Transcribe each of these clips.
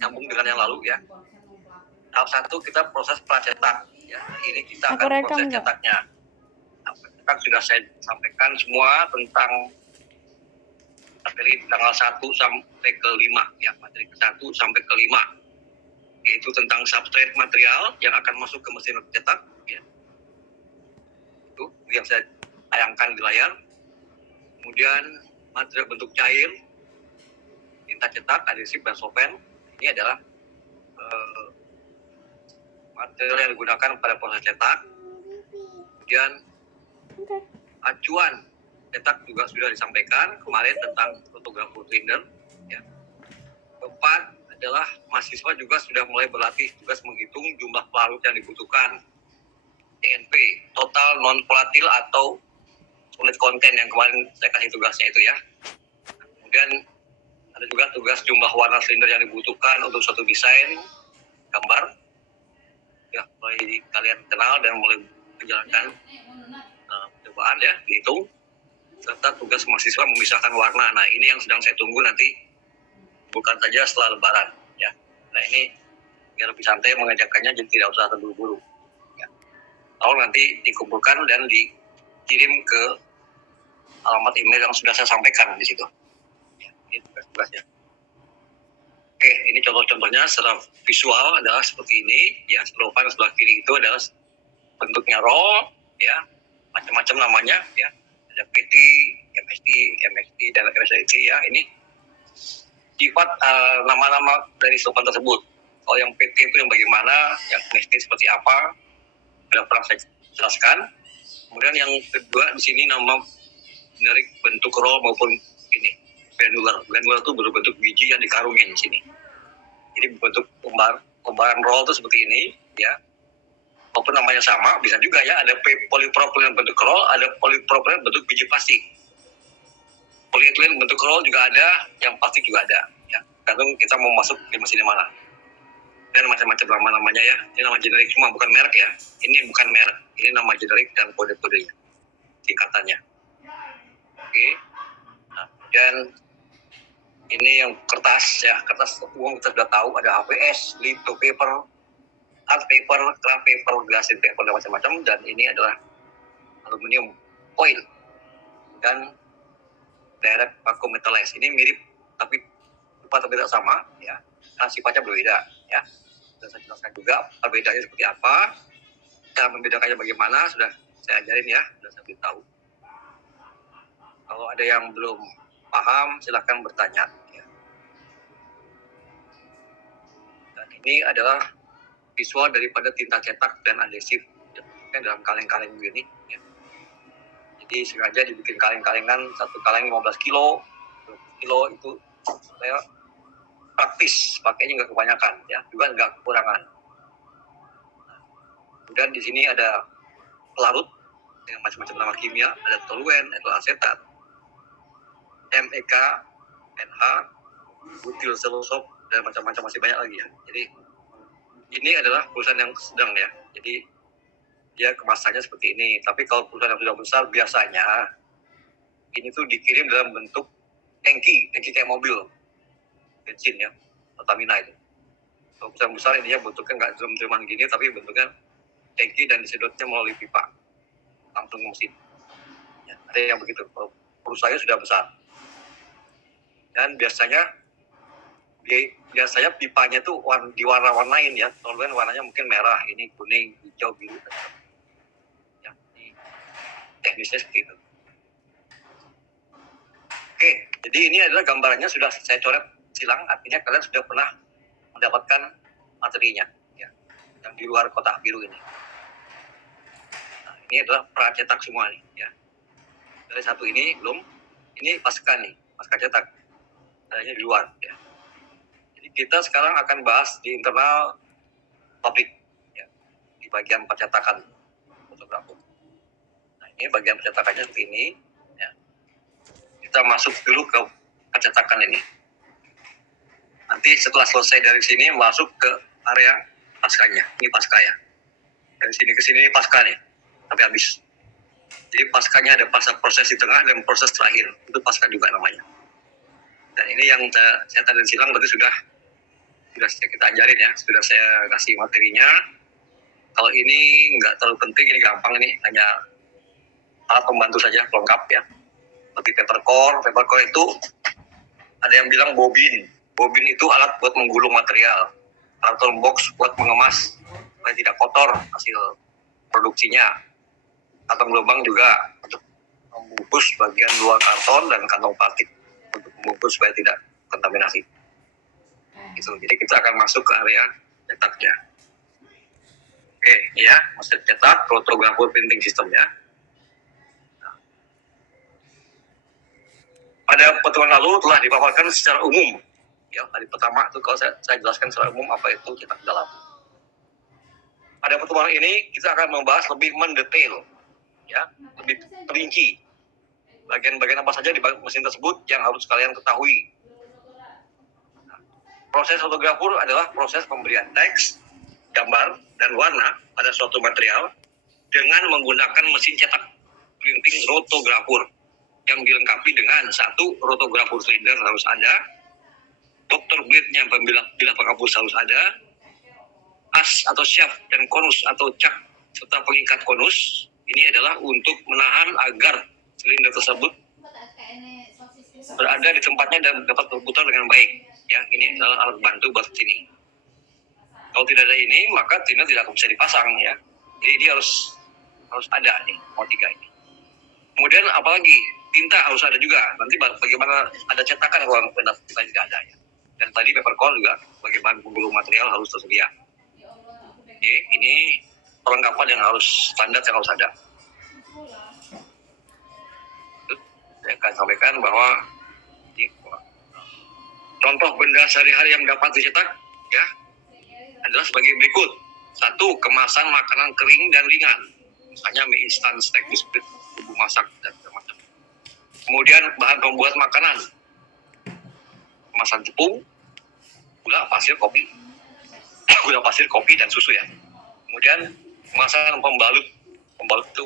nyambung dengan yang lalu ya. Tahap 1 kita proses pracetak ya. Ini kita Aku akan rekam proses nggak? cetaknya. Nah, kan sudah saya sampaikan semua tentang materi tanggal 1 sampai ke 5 ya, materi ke 1 sampai ke 5, yaitu tentang substrate material yang akan masuk ke mesin cetak ya. Itu yang saya tayangkan di layar. Kemudian material bentuk cair, tinta cetak, adhesif, dan solvent. Ini adalah material yang digunakan pada proses cetak. Kemudian acuan cetak juga sudah disampaikan kemarin tentang fotografi printer ya. Keempat adalah mahasiswa juga sudah mulai berlatih tugas menghitung jumlah pelarut yang dibutuhkan, TNP, total non volatil atau solid content, yang kemarin saya kasih tugasnya itu ya. Kemudian ada juga tugas jumlah warna silinder yang dibutuhkan untuk suatu desain gambar ya, mulai kalian kenal dan mulai menjalankan percobaan ya, dihitung, serta tugas mahasiswa memisahkan warna. Nah, ini yang sedang saya tunggu nanti, bukan saja setelah lebaran ya. Nah, ini biar lebih santai mengajarkannya, jadi tidak usah terburu-buru ya. Lalu nanti dikumpulkan dan dikirim ke alamat email yang sudah saya sampaikan di situ ya. Ini tugas-tugasnya. Oke, ini contoh-contohnya secara visual adalah seperti ini ya. Sebelah kiri itu adalah bentuknya roll ya, macam-macam namanya ya, ada PT, MST, MXT, dan MST ya. Ini sifat nama-nama dari slogan tersebut. Kalau yang PT itu yang bagaimana, yang MST seperti apa, sudah pernah saya jelaskan. Kemudian yang kedua di sini nama generik bentuk roll maupun ini granular. Granular itu berbentuk biji yang dikarungin di sini. Jadi bentuk lembaran roll itu seperti ini ya. Walaupun namanya sama, bisa juga ya, ada polipropilin bentuk roll, ada polipropilin bentuk biji plastik. Polietilen bentuk roll juga ada, yang plastik juga ada ya. Tergantung kita mau masuk di mesin mana. Dan macam-macam nama-namanya ya. Ini nama generik semua, bukan merek ya. Ini bukan merek, ini nama generik dan kode-kodenya, singkatannya. Oke. Nah, dan ini yang kertas ya, kertas uang kita sudah tahu, ada HPS, litho paper, art paper, craft paper, glassine paper, dan macam-macam. Dan ini adalah aluminium foil dan direct vacuum metallized. Ini mirip tapi tidak sama ya, karena sifatnya berbeda ya. Dan saya jelaskan juga perbedaannya seperti apa, cara membedakannya bagaimana, sudah saya ajarin ya, sudah saya beritahu. Kalau ada yang belum paham silahkan bertanya ya. Dan ini adalah visual daripada tinta cetak dan adhesif ya, dalam kaleng-kaleng begini ya. Jadi sengaja dibikin kaleng-kalengan, satu kaleng 15 kilo, 20 kilo, itu supaya praktis, pakainya nggak kebanyakan ya, juga nggak kekurangan. Kemudian di sini ada pelarut dengan macam-macam nama kimia, ada toluen, etil asetat, MEK, NH, butyl selosop, dan macam-macam masih banyak lagi ya. Jadi ini adalah perusahaan yang sedang ya, jadi dia kemasannya seperti ini. Tapi kalau perusahaan yang sudah besar biasanya ini tuh dikirim dalam bentuk tangki kayak mobil bensin ya, Pertamina itu. Kalau perusahaan besar ininya bentuknya nggak drum-druman gini, tapi bentuknya tangki dan disedotnya melalui pipa langsung ke mesin ya, ada yang begitu. Kalau perusahaannya sudah besar, dan biasanya pipanya tuh diwarna-warnain ya. Toluen warnanya mungkin merah, ini kuning, hijau, biru ya. Ini teknisnya seperti itu. Oke, jadi ini adalah gambarannya sudah saya coret silang, artinya kalian sudah pernah mendapatkan materinya ya, yang di luar kotak biru ini. Nah, ini adalah pracetak semua nih ya. Dari satu ini belum, ini pasca nih, pasca cetak, adanya di luar ya. Jadi kita sekarang akan bahas di internal pabrik ya, di bagian percetakan fotografi. Nah, ini bagian percetakannya seperti ini ya. Kita masuk dulu ke percetakan ini. Nanti setelah selesai dari sini masuk ke area paskanya. Ini pasca ya. Dari sini ke sini pasca nih, sampai habis. Jadi paskanya ada proses di tengah dan proses terakhir, itu pasca juga namanya. Dan ini yang saya tanda silang berarti sudah sudah kita ajarin ya, sudah saya kasih materinya. Kalau ini nggak terlalu penting, ini gampang, ini hanya alat pembantu saja, pelengkap ya. Seperti paper core itu ada yang bilang bobin itu alat buat menggulung material, karton box buat mengemas supaya tidak kotor hasil produksinya, kantong lubang juga untuk membungkus bagian luar karton, dan kantong plastik untuk membungkus supaya tidak kontaminasi. Gitu. Jadi kita akan masuk ke area cetaknya. Oke, ya, mesin cetak, rotographer printing systemnya. Pada pertemuan lalu telah dipaparkan secara umum. Ya, hari pertama itu kalau saya jelaskan secara umum apa itu cetak dalam. Pada pertemuan ini kita akan membahas lebih mendetail, ya, lebih perinci bagian-bagian apa saja di mesin tersebut yang harus kalian ketahui. Proses fotografer adalah proses pemberian teks, gambar, dan warna pada suatu material dengan menggunakan mesin cetak printing rotografer yang dilengkapi dengan satu rotografer cylinder harus ada, dokter blade-nya bilah penghapus harus ada, as atau shaft dan konus atau cak serta pengikat konus. Ini adalah untuk menahan agar silinder tersebut berada di tempatnya dan dapat berputar dengan baik. Ya, ini adalah alat bantu buat sini. Kalau tidak ada ini, maka silinder tidak bisa dipasang ya. Jadi dia harus ada nih, mau 3 ini. Kemudian apalagi tinta harus ada juga. Nanti bagaimana ada cetakan kalau benar kita tidak ada ya. Dan tadi paper core juga sebagai bahan penggulung material harus tersedia. Oke, ini perlengkapan yang harus standar yang harus ada. Saya akan sampaikan bahwa ini, contoh benda sehari-hari yang dapat dicetak ya adalah sebagai berikut. 1. Kemasan makanan kering dan ringan. Misalnya mie instan, snack, biskuit, bumbu masak, dan macam-macam. Kemudian bahan pembuat makanan. Kemasan tepung, gula pasir, kopi, dan susu ya. Kemudian kemasan pembalut itu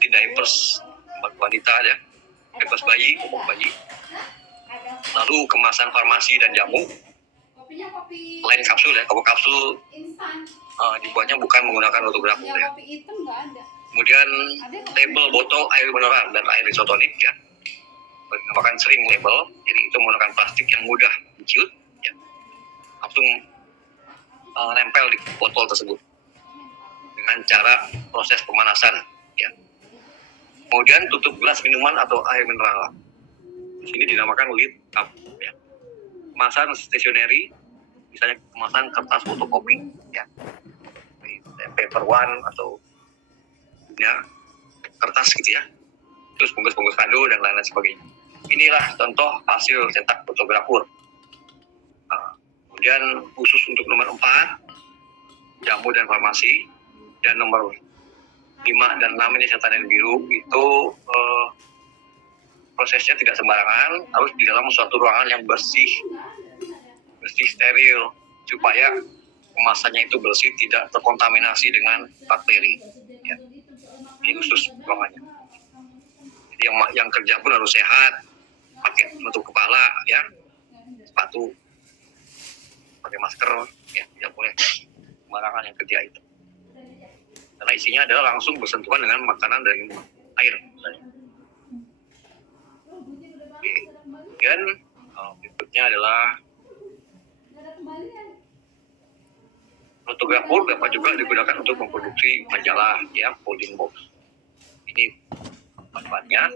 di diapers, pembalut wanita ya, diapers bayi, popok bayi. Lalu kemasan farmasi dan jamu. Lain kapsul ya, kalau kapsul dibuatnya bukan menggunakan rotografer ya. Kemudian label botol air mineral dan air isotonik ya. Dinamakan sering label, jadi itu menggunakan plastik yang mudah diciut ya. Langsung nempel di botol tersebut dengan cara proses pemanasan ya. Kemudian tutup gelas minuman atau air mineral. Di sini dinamakan lid cup ya. Kemasan stationery, misalnya kemasan kertas fotokopi ya. Paper one atau ya, kertas gitu ya. Terus bungkus-bungkus kado dan lain-lain sebagainya. Inilah contoh hasil cetak fotografer. Kemudian khusus untuk nomor 4, jamu dan farmasi, dan nomor 5 dan 6 ini catatan yang biru, itu prosesnya tidak sembarangan, harus di dalam suatu ruangan yang bersih, steril, supaya kemasannya itu bersih, tidak terkontaminasi dengan bakteri. Ya. Ini khusus ruangannya. Jadi yang kerja pun harus sehat, pakai penutup kepala, ya, sepatu, pakai masker, ya, tidak boleh sembarangan yang kerja itu. Karena isinya adalah langsung bersentuhan dengan makanan dan air. Oke. Kemudian berikutnya adalah rotografer dapat juga digunakan untuk memproduksi majalah, ya, folding box. Ini manfaatnya.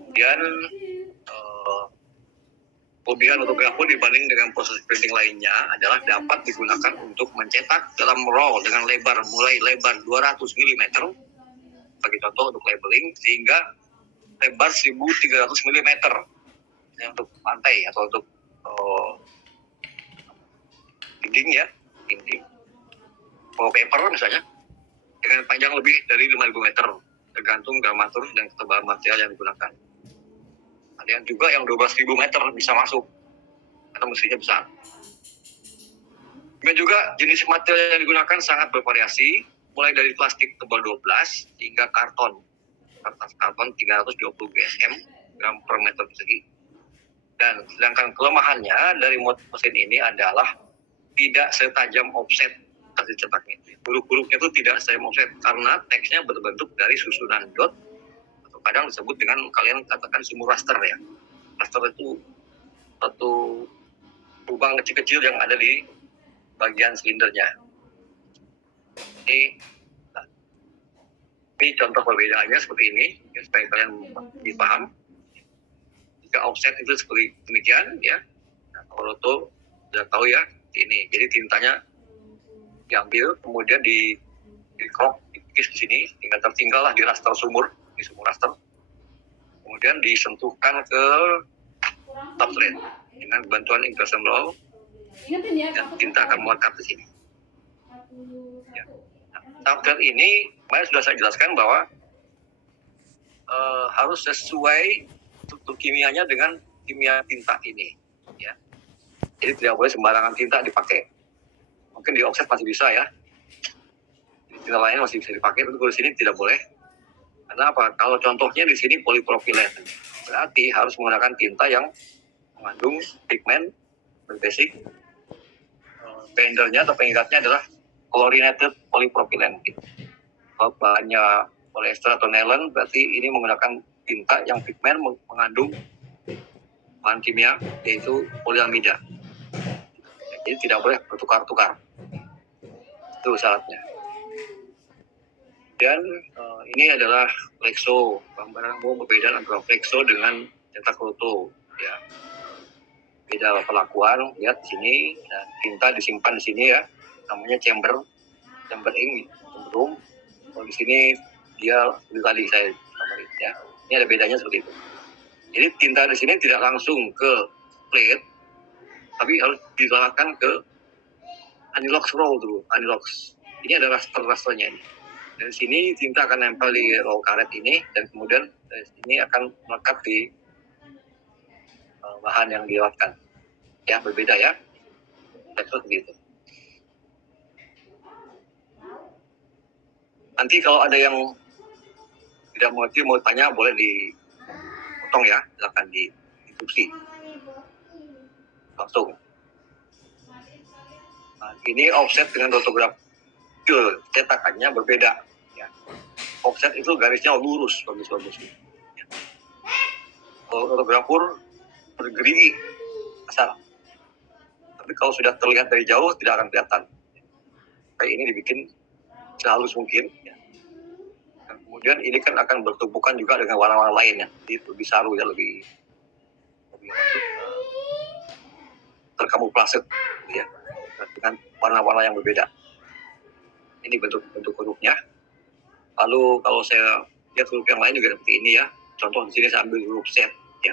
Kemudian kelebihan rotografer dibanding dengan proses printing lainnya adalah dapat digunakan untuk mencetak dalam roll dengan lebar mulai lebar 200 mm sebagai contoh untuk labeling, sehingga lebar 1300 mm untuk pantai atau untuk dinding ya, dinding wallpaper misalnya, dengan panjang lebih dari 5000 meter tergantung diameter dan ketebalan material yang digunakan. Ada yang juga yang 12.000 meter bisa masuk karena mesinnya besar. Dan juga jenis material yang digunakan sangat bervariasi, mulai dari plastik tebal 12 hingga karton. Kertas karton 320 gram per meter persegi. Dan sedangkan kelemahannya dari mesin ini adalah tidak setajam offset hasil cetaknya. Huruf-hurufnya itu tidak setajam offset karena teksnya berbentuk dari susunan dot atau kadang disebut dengan kalian katakan sumur raster ya. Raster itu satu lubang kecil-kecil yang ada di bagian silindernya. Ini contoh perbedaannya seperti ini supaya kalian dipaham. Jika offset itu seperti demikian ya. Nah, kalau itu sudah tahu ya ini. Jadi tintanya diambil kemudian di crop, dikis di sini, tinggal lah di raster sumur, di sumur raster. Kemudian disentuhkan ke substrate dengan bantuan inversion roll. Dan tinta akan melekat di sini. Ya. Substrate ini, kemarin sudah saya jelaskan bahwa harus sesuai struktur kimianya dengan kimia tinta ini. Ya. Jadi tidak boleh sembarangan tinta dipakai. Mungkin di offset masih bisa ya. Tinta lainnya masih bisa dipakai, tapi kalau di sini tidak boleh. Karena apa? Kalau contohnya di sini polipropilen, berarti harus menggunakan tinta yang mengandung pigmen berbasic. Bindernya atau pengikatnya adalah chlorinated polypropylene. Kalau bahannya polyester atau nylon, berarti ini menggunakan tinta yang pigmen mengandung bahan kimia yaitu polyamida. Jadi tidak boleh bertukar-tukar. Itu syaratnya. Dan ini adalah flexo, gambaran umum perbedaan antara flexo dengan cetak roto. Ya. Beda perlakuan, lihat di sini, dan tinta disimpan di sini ya, namanya chamber ink, chamber room. Kalau di sini dia seperti tadi saya gambarin ya. Ini ada bedanya seperti itu. Jadi tinta di sini tidak langsung ke plate, tapi harus diarahkan ke anilox roll dulu, anilox. Ini ada raster-rasternya ini. Dari sini tinta akan nempel di roll karet ini dan kemudian dari sini akan melekat di bahan yang dilewatkan. Ya, berbeda ya. Seperti itu. Nanti kalau ada yang tidak mengerti mau tanya boleh dipotong ya, silakan diinstruksi langsung. Nah, ini offset dengan rotograf cetakannya berbeda. Ya. Offset itu garisnya lurus, bagus-bagus. Ya. Kalau rotografur bergerigi kasar. Tapi kalau sudah terlihat dari jauh tidak akan kelihatan. Kayak ini dibikin sehalus mungkin. Ya. Dan kemudian ini kan akan bertumpukan juga dengan warna-warna lain ya. Jadi lebih saru ya, lebih terkamuflase ya, dengan warna-warna yang berbeda. Ini bentuk hurufnya. Lalu kalau saya lihat huruf yang lain juga seperti ini ya. Contoh di sini saya ambil huruf Z ya.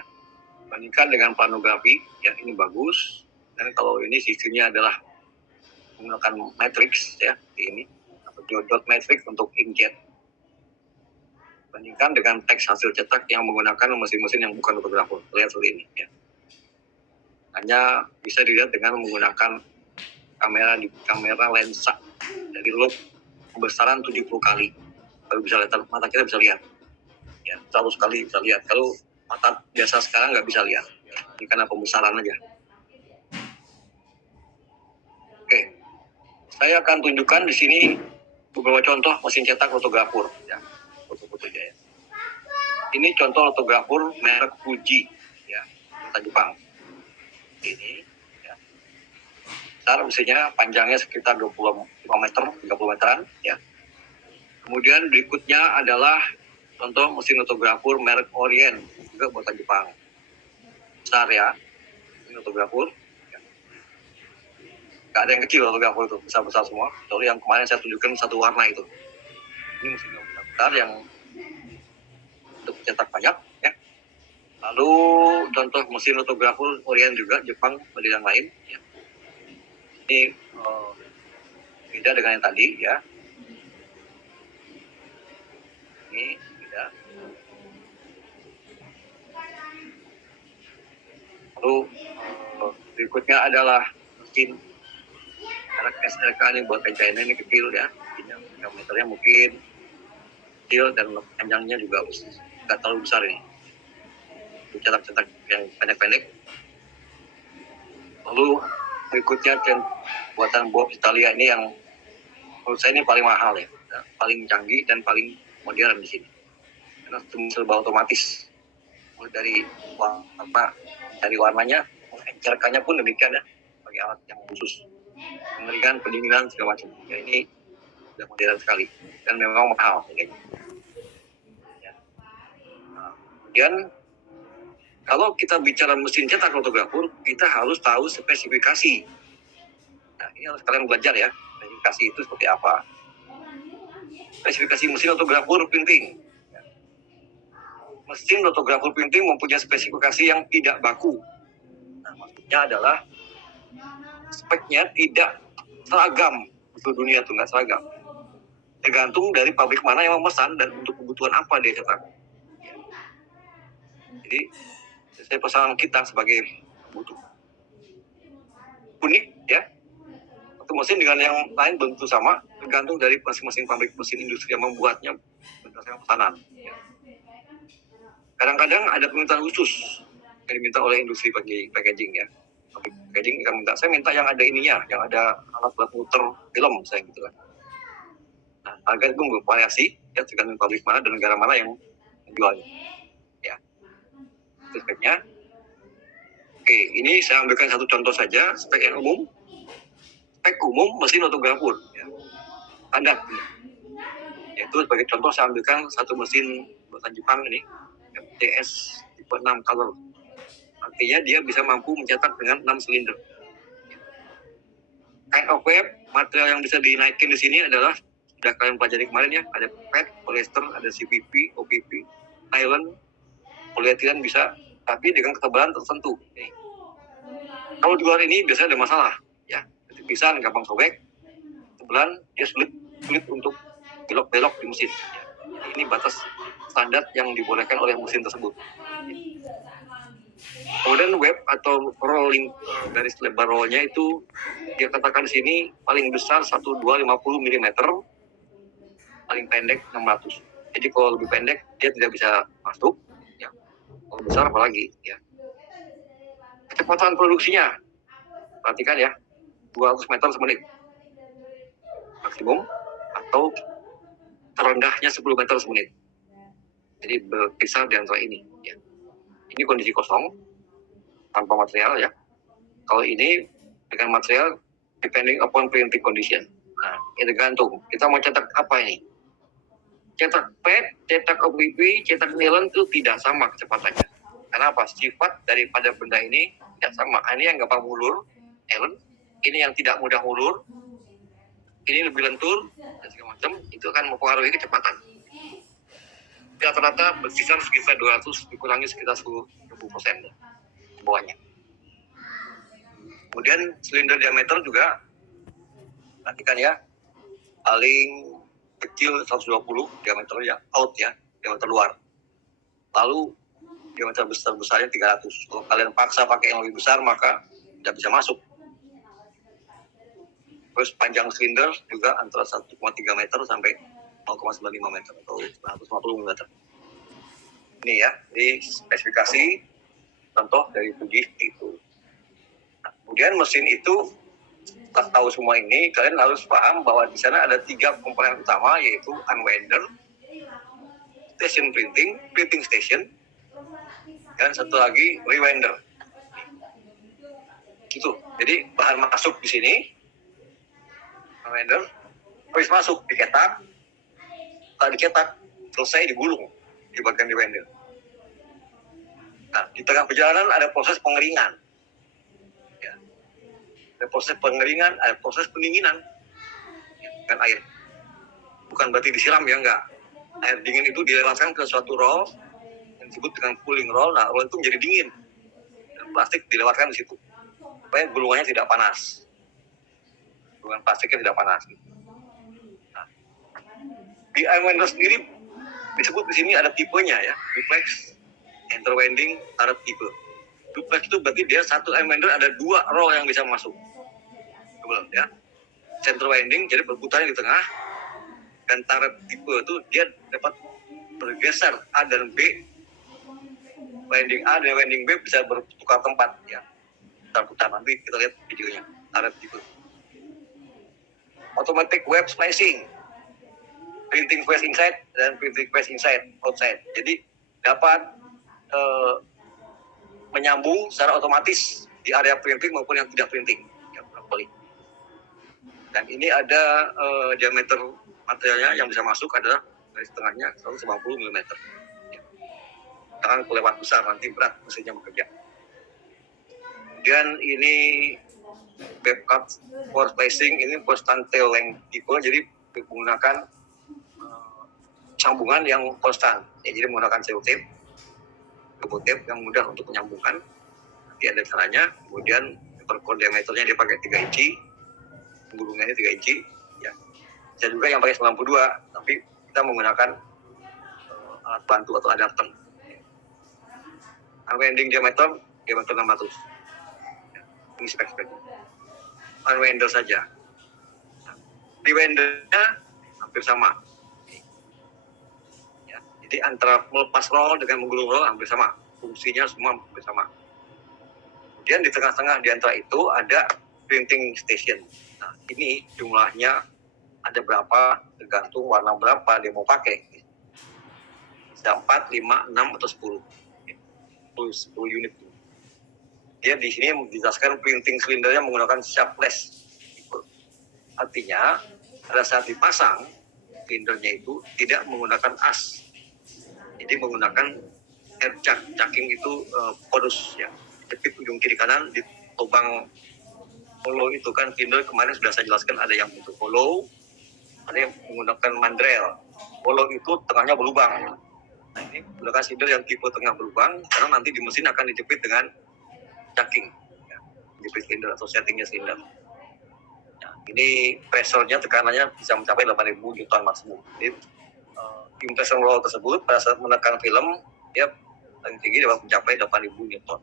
Bandingkan dengan planografi ya, ini bagus. Dan kalau ini sistemnya adalah menggunakan matrix ya, seperti ini atau dot matrix untuk inkjet. Bandingkan dengan teks hasil cetak yang menggunakan mesin-mesin yang bukan fotografer. Lihat seperti ini ya. Hanya bisa dilihat dengan menggunakan kamera lensa dari loop kebesaran 70 kali. Baru bisa lihat, mata kita bisa lihat. Ya, 100 kali bisa lihat. Kalau mata biasa sekarang nggak bisa lihat. Ini karena pembesaran aja. Oke. Saya akan tunjukkan di sini beberapa contoh mesin cetak fotografur ya. Foto-foto Jaya. Ini contoh fotografur merek Fuji ya, kota Jepang. Ini ya. Besar mesinnya, panjangnya sekitar 25 meter, 30 meteran ya. Kemudian berikutnya adalah contoh mesin fotografur merek Orient, juga buatan Jepang. Besar ya, mesin fotografur. Ya. Gak ada yang kecil fotografur itu, besar-besar semua. Kecuali yang kemarin saya tunjukkan satu warna itu. Ini mesin yang besar yang untuk cetak banyak ya. Lalu contoh mesin fotografur Orient juga, Jepang, model yang lain ya. Ini beda dengan yang tadi ya. Ini beda. Lalu berikutnya adalah mesin merek SLK ini buatan China, ini kecil ya. Diameternya mungkin kecil dan panjangnya juga nggak terlalu besar ini. Cetak-cetak yang pendek-pendek. Lalu Berikutnya buatan Bob Italia ini yang menurut saya ini paling mahal ya, paling canggih dan paling modern di sini. Karena serba otomatis, mulai dari warnanya, mencerkannya pun demikian ya, pakai alat yang khusus, pengeringan, pendinginan segala macam. Ya, ini sudah modern sekali dan memang mahal. Ya. Nah, kemudian kalau kita bicara mesin cetak fotografur, kita harus tahu spesifikasi. Nah, ini harus kalian belajar ya, spesifikasi itu seperti apa. Spesifikasi mesin fotografur printing. Mesin fotografur printing mempunyai spesifikasi yang tidak baku. Nah, maksudnya adalah speknya tidak seragam. Seluruh dunia itu nggak seragam. Tergantung dari pabrik mana yang memesan dan untuk kebutuhan apa dia cetak. Jadi, saya pesanan kita sebagai butuh unik ya. Satu mesin dengan yang lain bentuk sama, tergantung dari masing-masing pabrik mesin industri yang membuatnya berdasarkan pesanan. Ya. Kadang-kadang ada permintaan khusus yang diminta oleh industri packaging ya. Packaging yang minta, saya minta yang ada ininya, yang ada alat buat muter film, saya gitu kan. Nah, harga itu bervariasi ya, tergantung pabrik mana dan negara mana yang menjualnya. Ya, itu speknya. Oke, ini saya ambilkan satu contoh saja, spek yang umum. Spek umum mesin fotografur, ya. Standar. Yaitu sebagai contoh saya ambilkan satu mesin buatan Jepang ini, FTS tipe 6 color. Artinya dia bisa mampu mencetak dengan 6 silinder. Kind of web, material yang bisa dinaikin di sini adalah sudah kalian pelajari kemarin ya, ada PET, polyester, ada CPP, OPP, nylon, polyetilen bisa, tapi dengan ketebalan tertentu. Nih. Kalau di luar ini biasanya ada masalah, ya, ketipisan, gampang sobek, ketebalan dia sulit untuk belok-belok di mesin. Ya. Ini batas standar yang dibolehkan oleh mesin tersebut. Kemudian web atau rolling garis lebar rollnya itu dia katakan di sini paling besar 1250 mm, paling pendek 600. Jadi kalau lebih pendek dia tidak bisa masuk, ya. Kalau besar apalagi, ya. Kecepatan produksinya, perhatikan ya, 200 meter semenit maksimum atau terendahnya 10 meter semenit. Jadi berkisar di antara ini, ya. Ini kondisi kosong tanpa material ya. Kalau ini dengan material depending upon printing condition. Nah, ini tergantung. Kita mau cetak apa ini? Cetak PET, cetak OPP, cetak nylon itu tidak sama kecepatannya. Kenapa? Sifat daripada benda ini tidak sama. Ini yang gampang ulur, nylon. Ini yang tidak mudah ulur. Ini lebih lentur, dan segala macam. Itu akan mempengaruhi kecepatan. Rata-rata berkisar sekitar 200 dikurangi sekitar 10% bawahnya. Kemudian silinder diameter juga, perhatikan ya, paling kecil 120 diameter ya, out ya, diameter luar. Lalu diameter besarnya 300. Kalau kalian paksa pakai yang lebih besar maka tidak bisa masuk. Terus panjang silinder juga antara 1,3 meter sampai 0,95 meter atau 150 meter. Ini ya, ini spesifikasi contoh dari Fuji itu. Nah, kemudian mesin itu, setelah tahu semua ini, kalian harus paham bahwa di sana ada 3 komponen utama, yaitu unwinder, station printing, printing station, dan satu lagi rewinder. Gitu. Jadi bahan masuk di sini, unwinder, habis masuk diketak, setelah diketak selesai digulung di bagian rewinder. Nah, di tengah perjalanan ada proses pengeringan. Ya. Ada proses pengeringan, ada proses pendinginan dengan air. Bukan berarti disiram ya, enggak. Air dingin itu dilewatkan ke suatu roll yang disebut dengan cooling roll. Nah, roll itu menjadi dingin. Dan plastik dilewatkan di situ supaya gulungannya tidak panas. Gulungan plastiknya tidak panas. Nah, di unwinder sendiri disebut di sini ada tipenya ya, duplex, interwinding, turret tipe. Duplex itu berarti dia satu unwinder ada 2 roll yang bisa masuk. Belum ya. Center winding jadi berputarnya di tengah, dan turret tipe itu dia dapat bergeser A dan B. Winding A dan winding B bisa bertukar tempat ya. Putar-putar, nanti kita lihat videonya. ada gitu. Automatic web splicing, printing face inside dan printing face outside. Jadi dapat menyambung secara otomatis di area printing maupun yang tidak printing. Dan ini ada diameter materialnya yang bisa masuk adalah garis tengahnya 190 mm. Jangan kelewat besar, nanti berat mesinnya bekerja. Dan ini web cut for spacing, ini constant tail length tipe, jadi menggunakan sambungan yang konstan. Ya, jadi menggunakan sellotape, double tape yang mudah untuk menyambungkan. Nanti ada caranya. Kemudian per core diameternya dia pakai 3 inci, gulungannya 3 inci. Ya. Bisa juga yang pakai 92, tapi kita menggunakan alat bantu atau adapter. Unwinding diameter 600. Ya. Ini spek-spek. Unwinder saja. Rewindernya hampir sama. Ya. Jadi antara melepas roll dengan menggulung roll hampir sama. Fungsinya semua hampir sama. Kemudian di tengah-tengah di antara itu ada printing station. Nah, ini jumlahnya ada berapa, tergantung warna berapa dia mau pakai. Bisa 4, 5, 6, atau 10. 10 unit. Dia di sini menjelaskan printing silindernya menggunakan shaftless. Artinya, pada saat dipasang, silindernya itu tidak menggunakan as. Jadi menggunakan air chuck. Chucking itu porus, ya. Jepit ujung kiri kanan di lubang hollow itu kan silinder kemarin sudah saya jelaskan, ada yang bentuk hollow, ada yang menggunakan mandrel. Hollow itu tengahnya berlubang. Nah, ini menggunakan silinder yang tipe tengah berlubang, karena nanti di mesin akan dijepit dengan chucking, ya, jepit silinder atau settingnya silinder. Nah, ini pressure-nya, tekanannya bisa mencapai 8.000 Newton maksimum. Jadi impression roll tersebut pada saat menekan film, dia paling tinggi dapat mencapai 8.000 Newton.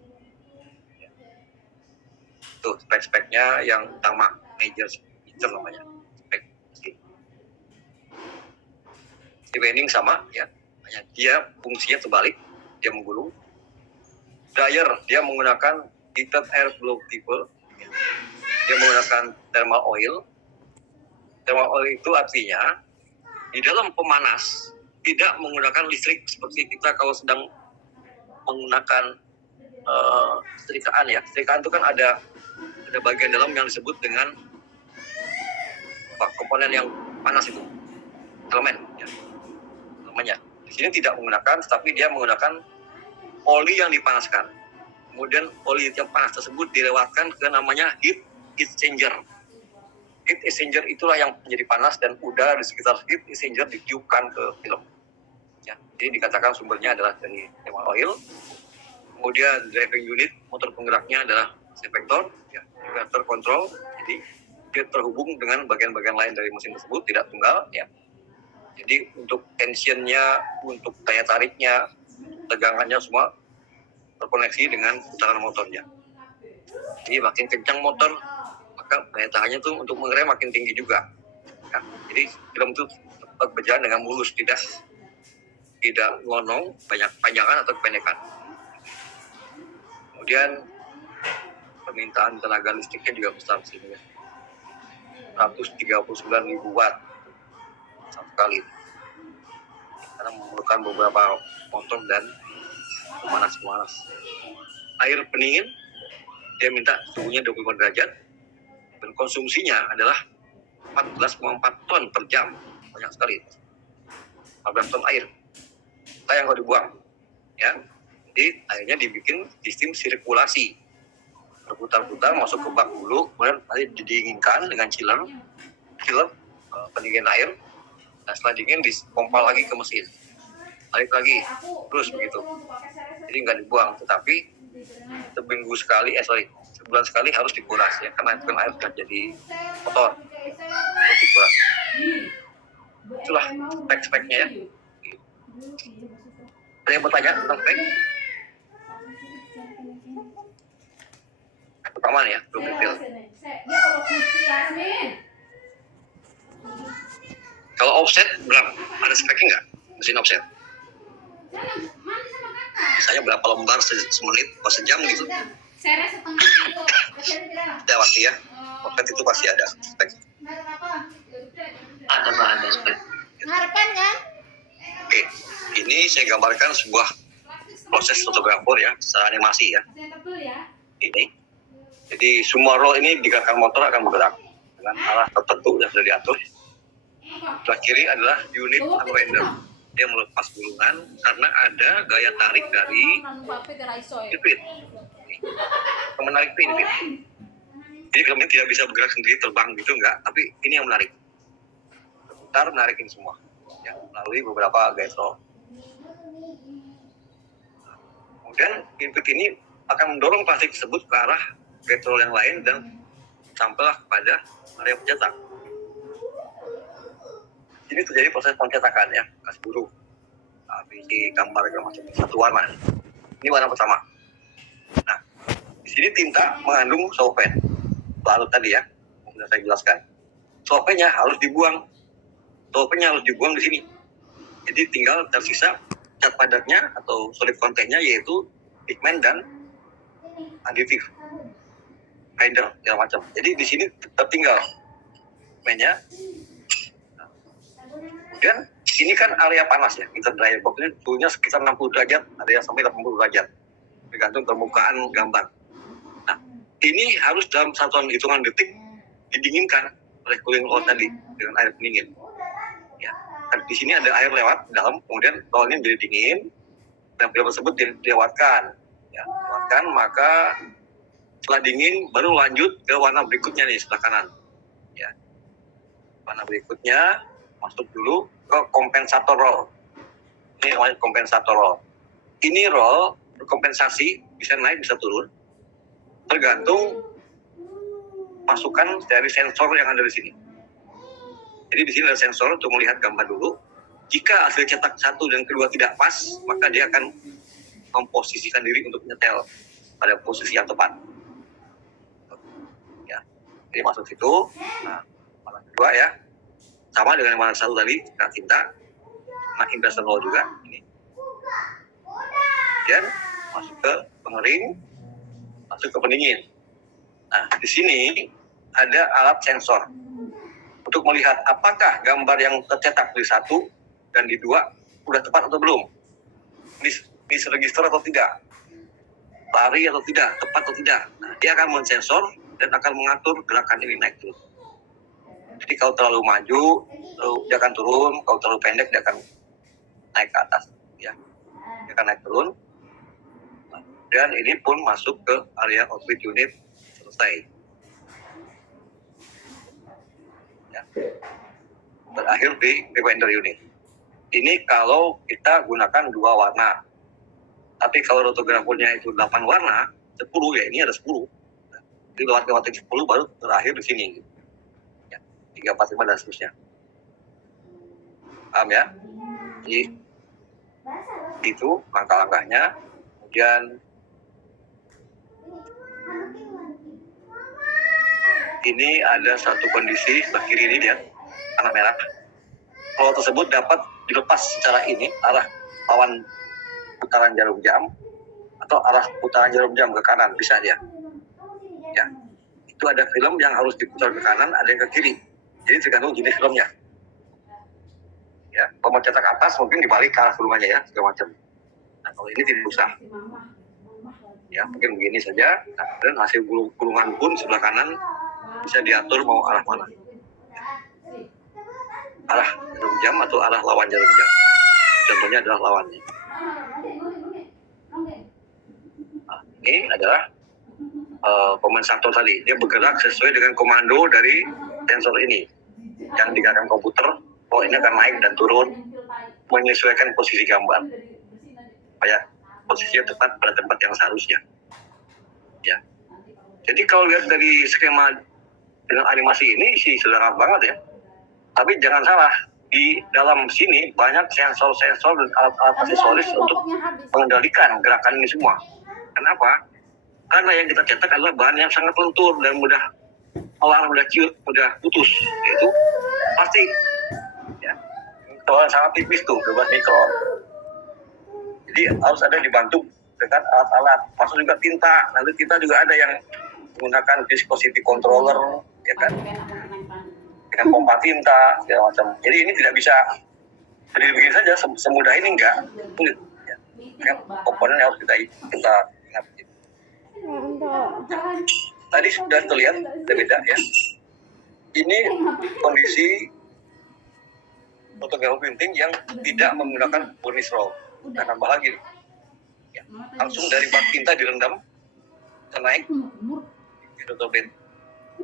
Itu spek-speknya yang utama, major feature namanya. Spek. Rewinding sama, ya. Hanya dia fungsinya terbalik, dia menggulung. Dryer, dia menggunakan heated air blow tipe. Dia menggunakan thermal oil. Thermal oil itu artinya di dalam pemanas tidak menggunakan listrik seperti kita kalau sedang menggunakan setrikaan, ya. Setrikaan itu kan ada bagian dalam yang disebut dengan komponen yang panas itu, elemen, ya. Namanya. Di sini tidak menggunakan, tapi dia menggunakan oli yang dipanaskan. Kemudian oli yang panas tersebut dilewatkan ke namanya heat exchanger. Heat exchanger itulah yang menjadi panas dan udara di sekitar heat exchanger ditiupkan ke film. Ya, jadi dikatakan sumbernya adalah dari thermal oil. Kemudian driving unit, motor penggeraknya adalah vektor, ya, vektor kontrol. Jadi dia terhubung dengan bagian-bagian lain dari mesin tersebut, tidak tunggal, ya. Jadi untuk tensionnya, untuk daya tariknya, tegangannya semua terkoneksi dengan putaran motornya. Jadi makin kencang motor, maka daya tahannya tuh untuk mengerem makin tinggi juga. Ya, jadi film itu tetap berjalan dengan mulus, tidak ngelonong, banyak panjangan atau kependekan. Kemudian permintaan tenaga listriknya juga besar sini, ya. 139.000 watt satu kali, karena memerlukan beberapa motor dan pemanas. Air pendingin dia minta suhunya 25 derajat dan konsumsinya adalah 14,4 ton per jam, banyak sekali, 14 ton air. Kita yang kalau dibuang, ya. Jadi airnya dibikin sistem sirkulasi, berputar-putar masuk ke bak dulu, kemudian nanti didinginkan dengan chiller pendingin air, dan setelah dingin dipompa lagi ke mesin, balik lagi, terus begitu. Jadi nggak dibuang, tetapi sebulan sekali harus dikuras, ya, karena itu kan air sudah jadi kotor, harus dikuras. Itulah spek-speknya, ya. Ada yang bertanya tentang spek? Pertama nih, ya, belum detail. Kalau offset berapa? Ada speknya nggak mesin offset? Misalnya berapa lembar semenit atau sejam gitu? Ya pasti ya. Offset itu pasti ada spek. Ada spek. Harapan kan? Oke, ini saya gambarkan sebuah proses fotografer ya, secara animasi ya. Ini. Jadi semua roll ini di gerakan motor akan bergerak dengan arah tertentu yang sudah diatur. Sebelah kiri adalah unit unwinder. Dia melepas gulungan karena ada gaya tarik dari pit. Menarik pin. Jadi filmnya tidak bisa bergerak sendiri terbang gitu enggak, tapi ini yang menarik. Putar menarikin semua. Ya, melalui beberapa gaya roll. Kemudian input ini akan mendorong plastik tersebut ke arah petrol yang lain dan sampailah kepada area pencetak. Ini terjadi proses pencetakan ya, gas biru, biji, gambar, macam satu warna. Ini warna pertama. Nah, di sini tinta mengandung solvent, larut tadi ya, yang sudah saya jelaskan. Solventnya harus dibuang, di sini. Jadi tinggal tersisa cat padatnya atau solid kontennya yaitu pigmen dan aditif, hider, segala macam. Jadi di sini tertinggal pigmennya. Kemudian ini kan area panas ya, kita dryer box ini suhunya sekitar 60 derajat, ada yang sampai 80 derajat, tergantung permukaan gambar. Nah, ini harus dalam satuan hitungan detik didinginkan oleh cooling roll tadi dengan air pendingin. Ya, di sini ada air lewat dalam, kemudian rollnya menjadi dingin dan film tersebut dilewatkan. Ya, dilewatkan, maka setelah dingin baru lanjut ke warna berikutnya nih sebelah kanan. Ya, warna berikutnya masuk dulu ke kompensator roll. Ini namanya kompensator roll. Ini roll berkompensasi bisa naik bisa turun tergantung masukan dari sensor yang ada di sini. Jadi di sini ada sensor untuk melihat gambar dulu. Jika hasil cetak satu dan kedua tidak pas, maka dia akan memposisikan diri untuk nyetel pada posisi yang tepat. Ya, jadi masuk situ. Nah, warna kedua ya, sama dengan warna satu tadi, kena tinta, nah impression roll juga. Ini. Dan masuk ke pengering, masuk ke pendingin. Nah, di sini ada alat sensor untuk melihat apakah gambar yang tercetak di satu dan di dua sudah tepat atau belum, misregister atau tidak, lari atau tidak, tepat atau tidak. Nah, dia akan mensensor dan akan mengatur gerakan ini naik turun. Jadi kalau terlalu maju, dia akan turun. Kalau terlalu pendek, dia akan naik ke atas. Ya, dia akan naik turun. Dan ini pun masuk ke area output unit selesai. Ya. Berakhir di reminder unit. Ini kalau kita gunakan 2 warna. Tapi kalau rotografernya itu 8 warna, 10 ya ini ada 10. Jadi lewat 10 baru terakhir di sini. Ya, 3, 4, 5 dan seterusnya. Paham ya? Jadi itu langkah-langkahnya. Kemudian ini ada satu kondisi sebelah kiri ini lihat warna merah. Kalau tersebut dapat dilepas secara ini arah lawan putaran jarum jam atau arah putaran jarum jam ke kanan bisa dia. Ya, itu ada film yang harus diputar ke kanan, ada yang ke kiri. Jadi tergantung jenis filmnya. Ya, kalau mau cetak atas mungkin dibalik ke arah filmnya ya segala macam. Nah, kalau ini tidak usah. Ya, mungkin begini saja. Nah, dan hasil gulungan pun sebelah kanan bisa diatur mau arah mana. Arah jarum jam atau arah lawan jarum jam. Contohnya adalah lawannya. Nah, ini adalah kompensator tadi. Dia bergerak sesuai dengan komando dari sensor ini yang digunakan komputer. Oh, ini akan naik dan turun menyesuaikan posisi gambar supaya posisinya tepat pada tempat yang seharusnya. Ya. Jadi kalau lihat dari skema dengan animasi ini sih sederhana banget ya. Tapi jangan salah, di dalam sini banyak sensor-sensor dan alat-alat aksesoris untuk mengendalikan gerakan ini semua. Kenapa? Karena yang kita cetak adalah bahan yang sangat lentur dan mudah melar, mudah ciut, mudah putus. Yaitu plastik. Ya. Ketebalan sangat tipis tuh, 12 mikron. Jadi harus ada dibantu dengan alat-alat, masuk juga tinta. Nanti tinta juga ada yang menggunakan viscosity controller, ya kan, dengan pompa tinta segala macam. Jadi ini tidak bisa berdiri begini saja semudah ini, enggak sulit. Ya. Kan komponen yang harus kita ingat. Tadi sudah terlihat berbeda ya. Ini kondisi fotografi printing yang tidak menggunakan burnish roll. Dan nambah lagi, ya, langsung dari bak tinta direndam, kita naik di rotorbit.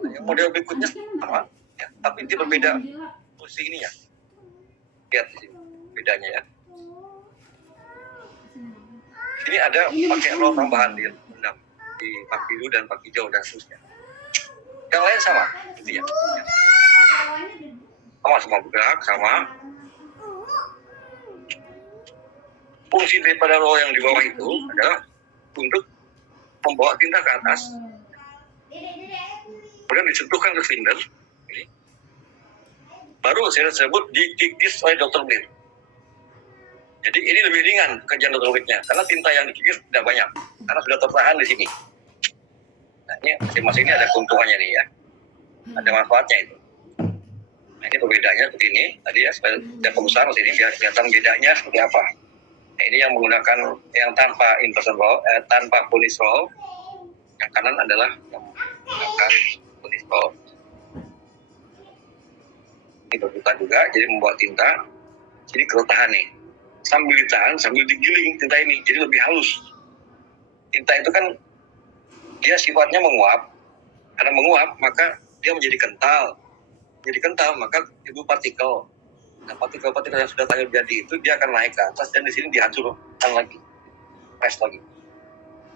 Yang model berikutnya sama, ya, tapi ini berbeda posisi ini ya. Lihat di sini bedanya ya. Ini ada pakai roll tambahan di rendam di bak biru dan bak hijau dan seterusnya. Yang lain sama, gitu ya. Sama semua bergerak sama. Fungsi daripada roll yang di bawah itu adalah untuk membawa tinta ke atas, kemudian disentuhkan ke silinder, baru silinder tersebut dikikis oleh Dr. Blade. Jadi ini lebih ringan kerjaan Dr. Blade-nya, karena tinta yang dikikis tidak banyak, karena sudah tertahan di sini. Nah ini masing-masing ini ada keuntungannya nih ya, ada manfaatnya itu. Nah ini perbedaannya seperti ini, tadi ya saya pembesar sini biar kelihatan bedanya seperti apa. Nah, ini yang menggunakan yang tanpa inversion roll, tanpa burnish roll. Yang kanan adalah yang menggunakan burnish roll. Ini berputar juga, jadi membuat tinta. Jadi keretahan nih. Sambil ditahan, sambil digiling tinta ini, jadi lebih halus. Tinta itu kan dia sifatnya menguap. Karena menguap, maka dia menjadi kental. Jadi kental, maka timbul partikel. Nah, partikel-partikel yang sudah tayang jadi itu dia akan naik ke atas dan di sini dihancurkan lagi, press lagi.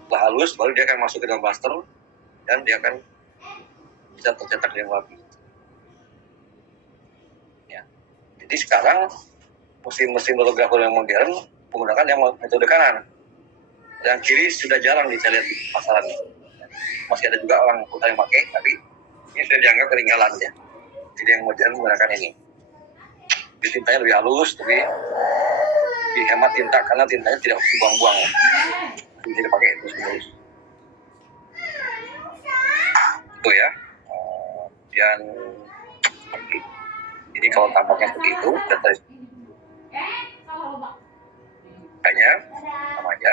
Setelah halus, baru dia akan masuk ke dalam blaster dan dia akan bisa tercetak yang rapi. Ya. Jadi sekarang mesin-mesin fotografer yang modern menggunakan yang metode kanan. Yang kiri sudah jarang saya lihat di pasaran ini. Masih ada juga orang kota yang pakai, tapi ini sudah dianggap ketinggalan ya. Jadi yang modern menggunakan ini. Tintanya lebih halus, tapi dihemat tinta karena tintanya tidak dibuang-buang. Bisa dipakai terus-menerus. Itu ya. Dan ini kalau tampaknya seperti itu, hanya sama aja.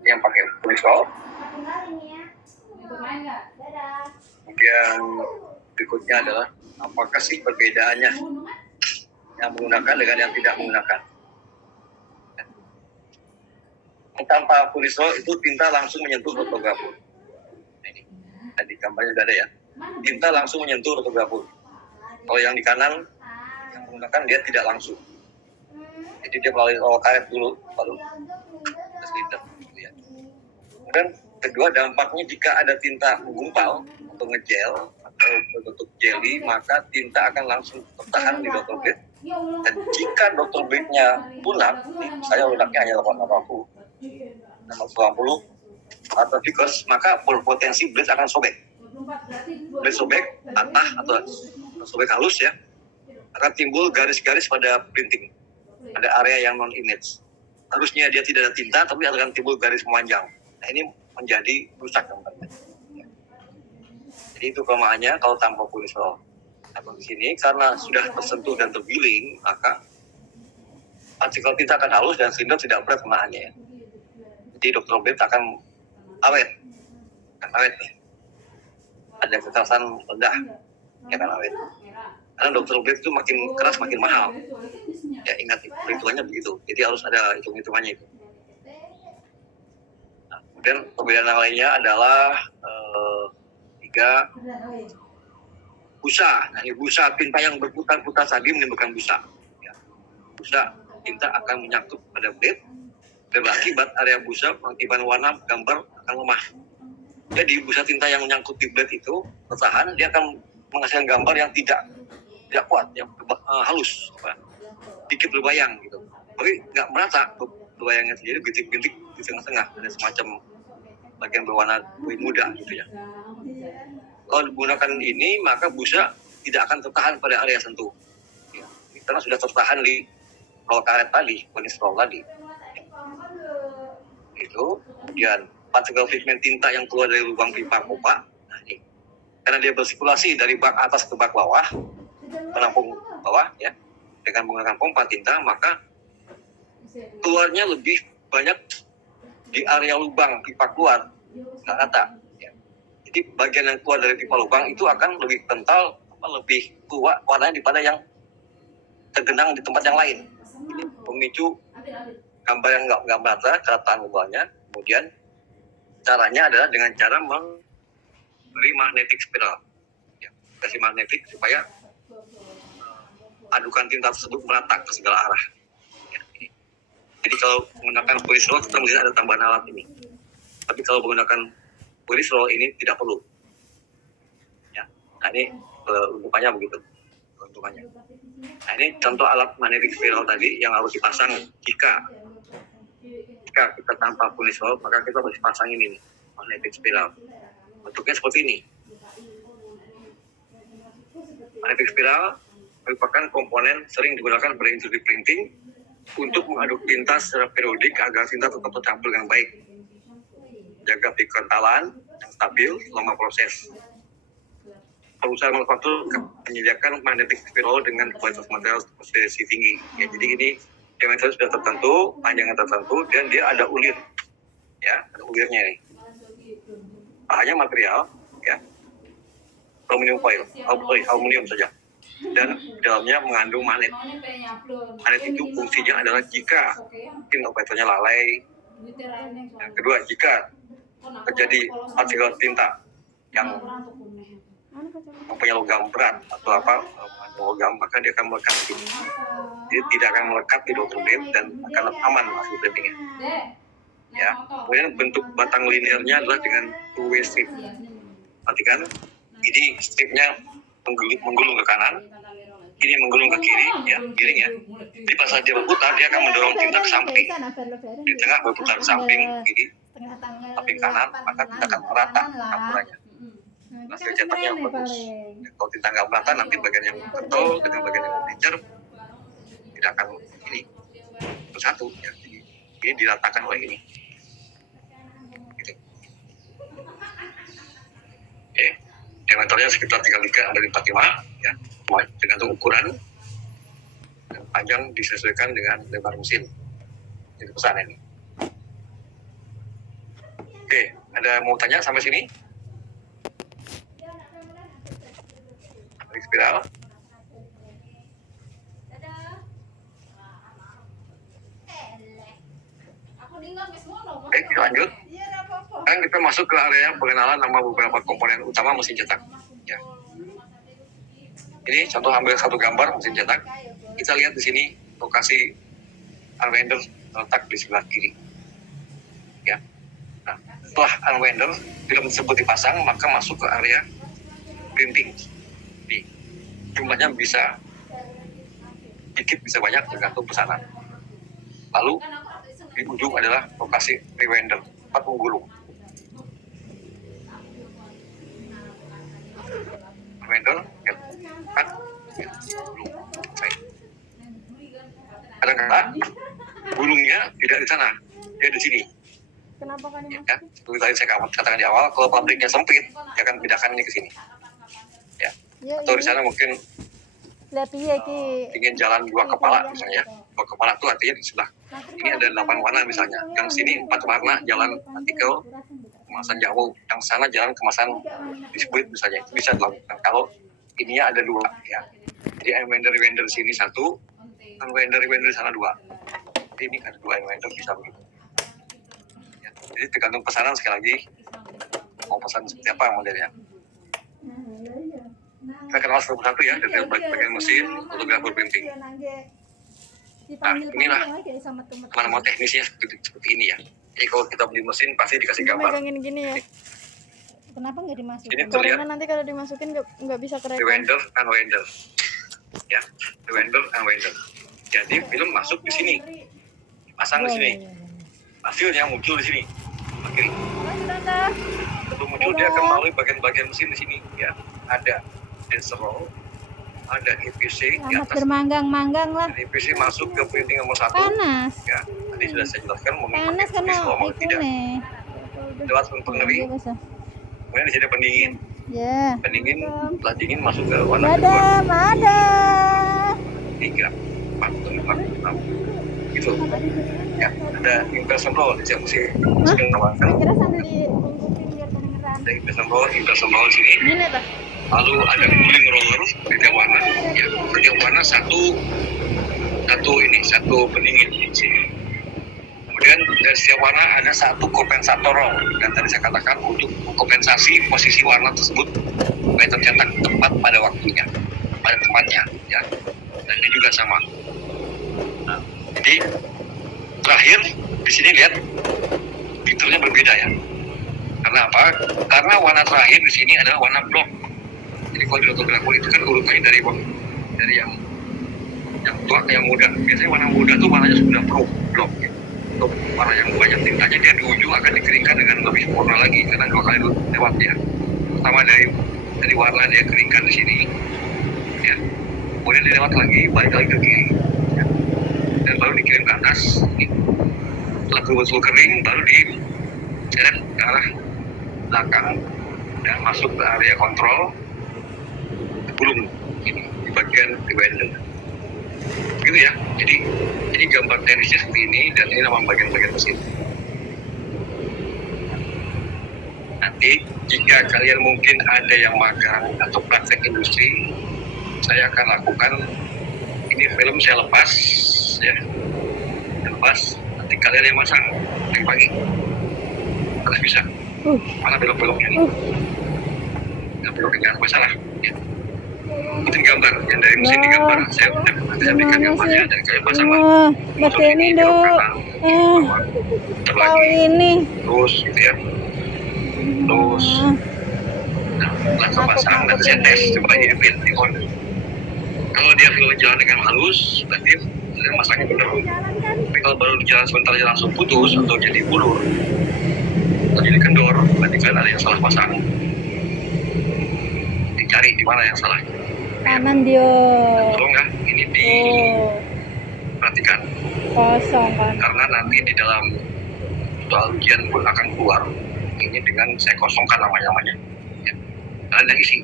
Yang pakai burnish roll. Kemudian berikutnya adalah apakah sih perbedaannya yang menggunakan dengan yang tidak menggunakan. Tanpa burnish roll itu tinta langsung menyentuh rotografer. Ini tadi gambarnya sudah ada ya. Tinta langsung menyentuh rotografer. Kalau yang di kanan yang menggunakan dia tidak langsung. Jadi dia melalui roll karet dulu baru ke silinder. Gitu ya. Kemudian kedua, dampaknya jika ada tinta menggumpal atau ngegel atau berbentuk jelly, maka tinta akan langsung tertahan di Dr. Blade. Dan jika Dr. Blade-nya lunak, saya lunaknya hanya 880 atau viscous, maka berpotensi blade akan sobek. Blade sobek, patah atau sobek halus ya, akan timbul garis-garis pada printing, pada area yang non-image. Harusnya dia tidak ada tinta, tapi akan timbul garis memanjang. Nah ini menjadi rusak gambarnya. Jadi itu kelemahannya kalau tanpa burnish roll. Nah, di sini karena sudah tersentuh dan tergiling, maka partikel tinta akan halus dan silinder tidak berat menahannya. Jadi Dr. Blade akan awet, ya. Ada kekerasan rendah, ya kan awet. Karena Dr. Blade itu makin keras makin mahal. Ya ingat perhitungannya begitu. Jadi harus ada hitung-hitungannya itu. Kemudian perbedaan yang lainnya adalah 3 busa. Nah, ini busa tinta yang berputar-putar tadi menimbulkan busa. Ya. Busa tinta akan menyangkut pada blade. Berakibat area busa pengakibat warna gambar akan lemah. Jadi busa tinta yang menyangkut di blade itu tertahan, dia akan menghasilkan gambar yang tidak kuat, yang halus, dikit berbayang gitu. Tapi nggak merata berbayangnya sendiri, bintik-bintik di tengah-tengah, ada semacam bagian berwarna lebih muda gitu ya. Kalau digunakan ini, maka busa tidak akan tertahan pada area sentuh. Ya, karena sudah tertahan di roll karet tadi, burnish roll tadi. itu. Kemudian partikel pigmen tinta yang keluar dari lubang pipa pompa. Nah, ini karena dia bersirkulasi dari bak atas ke bak bawah, penampung bawah ya, dengan menggunakan pompa tinta, maka keluarnya lebih banyak di area lubang pipa keluar, nggak rata. Ya. Jadi bagian yang keluar dari pipa lubang itu akan lebih kental, lebih tua warnanya daripada yang tergenang di tempat yang lain. Ini memicu gambar yang nggak merata, kerataan lubannya. Kemudian caranya adalah dengan cara memberi magnetic spiral, ya, kasih magnetik supaya adukan tinta tersebut merata ke segala arah. Ya, ini. Jadi kalau menggunakan police roll kita melihat ada tambahan alat ini. Tapi kalau menggunakan police roll ini tidak perlu. Ya, nah ini untukannya begitu. Untukannya. Nah ini contoh alat magnetic spiral tadi yang harus dipasang jika kita tanpa police roll, maka kita harus pasang ini nih, magnetic spiral. Bentuknya seperti ini. Magnetic spiral merupakan komponen sering digunakan pada industri printing untuk mengaduk tinta secara periodik agar tinta tetap tercampur dengan baik. Jaga kekentalan yang stabil selama proses. Perusahaan manufaktur menyediakan magnetic spiral dengan kualitas material spesifikasi tinggi. Ya, jadi ini diameter sudah tertentu, panjangnya tertentu, dan dia ada ulir. Ya, ada ulirnya nih. Bahannya material, ya, aluminium foil, aluminium saja. Dan dalamnya mengandung magnet. Magnet itu fungsinya adalah jika mungkin operatornya lalai. Yang kedua, jika terjadi partikel tinta yang mempunyai logam berat atau logam, maka dia akan melekat di sini. Jadi tidak akan melekat di rotoblade dan akan aman hasil platingnya. Ya, kemudian bentuk batang linearnya adalah dengan two-way strip. Perhatikan, ini stripnya menggulung ke kanan, ini menggulung ke kiri, ya, giring ya. Jadi pas saat dia berputar, dia akan mendorong tinta ke samping. Di tengah berputar ke samping kiri, samping kanan, maka tinta akan merata campurannya. Hasil cetaknya yang bagus. Kalau tinta nggak merata, nanti bagian yang kental dengan bagian yang lencer tidak akan ini bersatu. Ya. Ini diratakan oleh ini. Gitu. Oke, diameternya sekitar 3,45 ya, tergantung ukuran. Dan panjang disesuaikan dengan lebar mesin. Itu pesan ini. Oke, ada mau tanya sampai sini? Spiral. Oke, kita lanjut. Sekarang kita masuk ke area pengenalan nama beberapa komponen utama mesin cetak. Ya. Ini contoh ambil satu gambar mesin cetak. Kita lihat di sini lokasi unwinder terletak di sebelah kiri. Ya. Nah, setelah unwinder film tersebut dipasang, maka masuk ke area printing. Jumlahnya bisa dikit bisa banyak tergantung pesanan. Lalu di ujung adalah lokasi rewinder, tempat menggulung. Rewinder, ya, kan? Baik. Kadang-kadang gulungnya tidak di sana, dia di sini. Kenapa kan? Ya, seperti tadi saya katakan di awal, kalau pabriknya sempit, dia akan pindahkan ini ke sini. Ya, atau di sana mungkin ingin jalan dua kepala misalnya. Dua kepala itu artinya di sebelah ini ada 8 warna misalnya, yang sini 4 warna jalan artikel kemasan jauh, yang sana jalan kemasan biskuit misalnya. Itu bisa dilakukan kalau ininya ada 2 ya. Jadi unwinder sini 1, unwinder di sana 2. Jadi ini ada 2 unwinder bisa begitu ya. Jadi tergantung pesanan, sekali lagi mau pesan seperti apa modelnya. Kita kenal satu-satu ya, detail bagian mesin, fotografer printing. Nah, inilah mana teknisnya seperti ini ya. Jadi kalau kita beli mesin pasti dikasih gambar. Megangin gini ya. Kenapa nggak dimasukin? Ini terlihat. Karena nanti kalau dimasukin nggak bisa kerekam. Rewinder, unwinder. Ya, rewinder, unwinder. Jadi film masuk di sini, pasang di sini. Hasilnya muncul di sini. Oke. Sebelum muncul dia akan melalui bagian-bagian mesin di sini. Ya, ada roll, ada EPC di atas. Bermanggang-manggang lah. Dan EPC masuk ke printing nomor 1. Panas. Ya, Tadi sudah saya jelaskan Panas karena mau tidak. nih. Lewat pengering, kemudian di sini pendingin. Ya. Pendingin, setelah dingin masuk ke warna kedua. Ada. 3, 4, 5, 6. Gitu. Ya, ada impression roll di sini. Saya kira sambil dibungkusin biar kedengeran. Ada impression roll di sini. Ini apa? Lalu ada cooling roller di tiap warna. Ya, setiap warna satu pendingin di sini. Kemudian dari setiap warna ada satu kompensator roll. Dan tadi saya katakan untuk kompensasi posisi warna tersebut supaya tercetak tepat pada waktunya, pada tempatnya. Ya, dan ini juga sama. Nah, jadi terakhir di sini lihat fiturnya berbeda ya. Karena apa? Karena warna terakhir di sini adalah warna blok. Jadi kalau di fotografer itu kan urutannya dari yang tua ke yang muda. Biasanya warna muda tuh warnanya sudah blok. Ya. Untuk warna yang banyak tintanya dia di ujung akan dikeringkan dengan lebih sempurna lagi karena 2 kali lewat ya. Pertama dari warna dia keringkan di sini. Ya. Kemudian dia lewat lagi, balik lagi ke kiri. Ya. Dan baru dikirim ke atas. Ini. Setelah betul kering, baru diseret ke arah belakang dan masuk ke area kontrol gulung ini di bagian grinder. Begitu ya. Jadi gambar teknisnya seperti ini dan ini nama bagian-bagian mesin. Nanti jika kalian mungkin ada yang magang atau praktek industri, saya akan lakukan ini film saya lepas ya. Lepas nanti kalian yang masang yang pagi harus bisa. Mana belok-beloknya nih? Nggak beloknya nggak masalah. Ya. Ikutin gambar yang dari mesin digambar. Saya berikan gambarnya dan kalian pasang pakai ini dong. Tahu ini. Terus gitu ya. Terus. Nah, langsung pasang nanti saya tes coba di on. Kalau dia film jalan dengan halus, berarti kalian masangnya benar. Tapi kalau baru jalan sebentar aja langsung putus atau jadi bulur, atau jadi kendor, berarti kalian ada yang salah pasang. Dicari di mana yang salah. Kanan dia. Tolong ya, ini diperhatikan. Kosong kan. Karena nanti di dalam soal ujian pun akan keluar ini dengan saya kosongkan namanya. Ya. Kalian yang isi.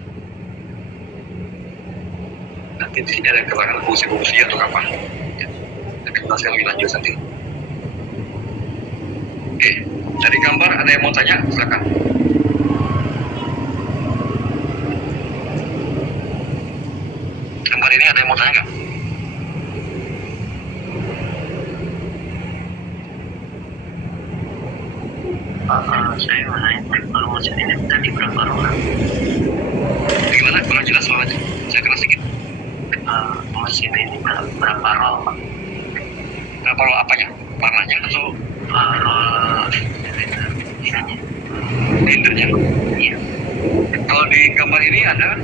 Nanti di sini ada keterangan fungsi-fungsi atau apa. Ya. Nanti jelaskan lebih lanjut nanti. Oke, dari gambar ada yang mau tanya? Silakan. Gambar ini ada yang mau tanya nggak? Saya mau nanya kalau mesin ini tadi berapa roll? Gimana? Kurang jelas soalnya. Saya keras sedikit. Mesin ini berapa roll? Berapa roll apanya? Warnanya atau roll silindernya? Iya. Kalau di gambar ini ada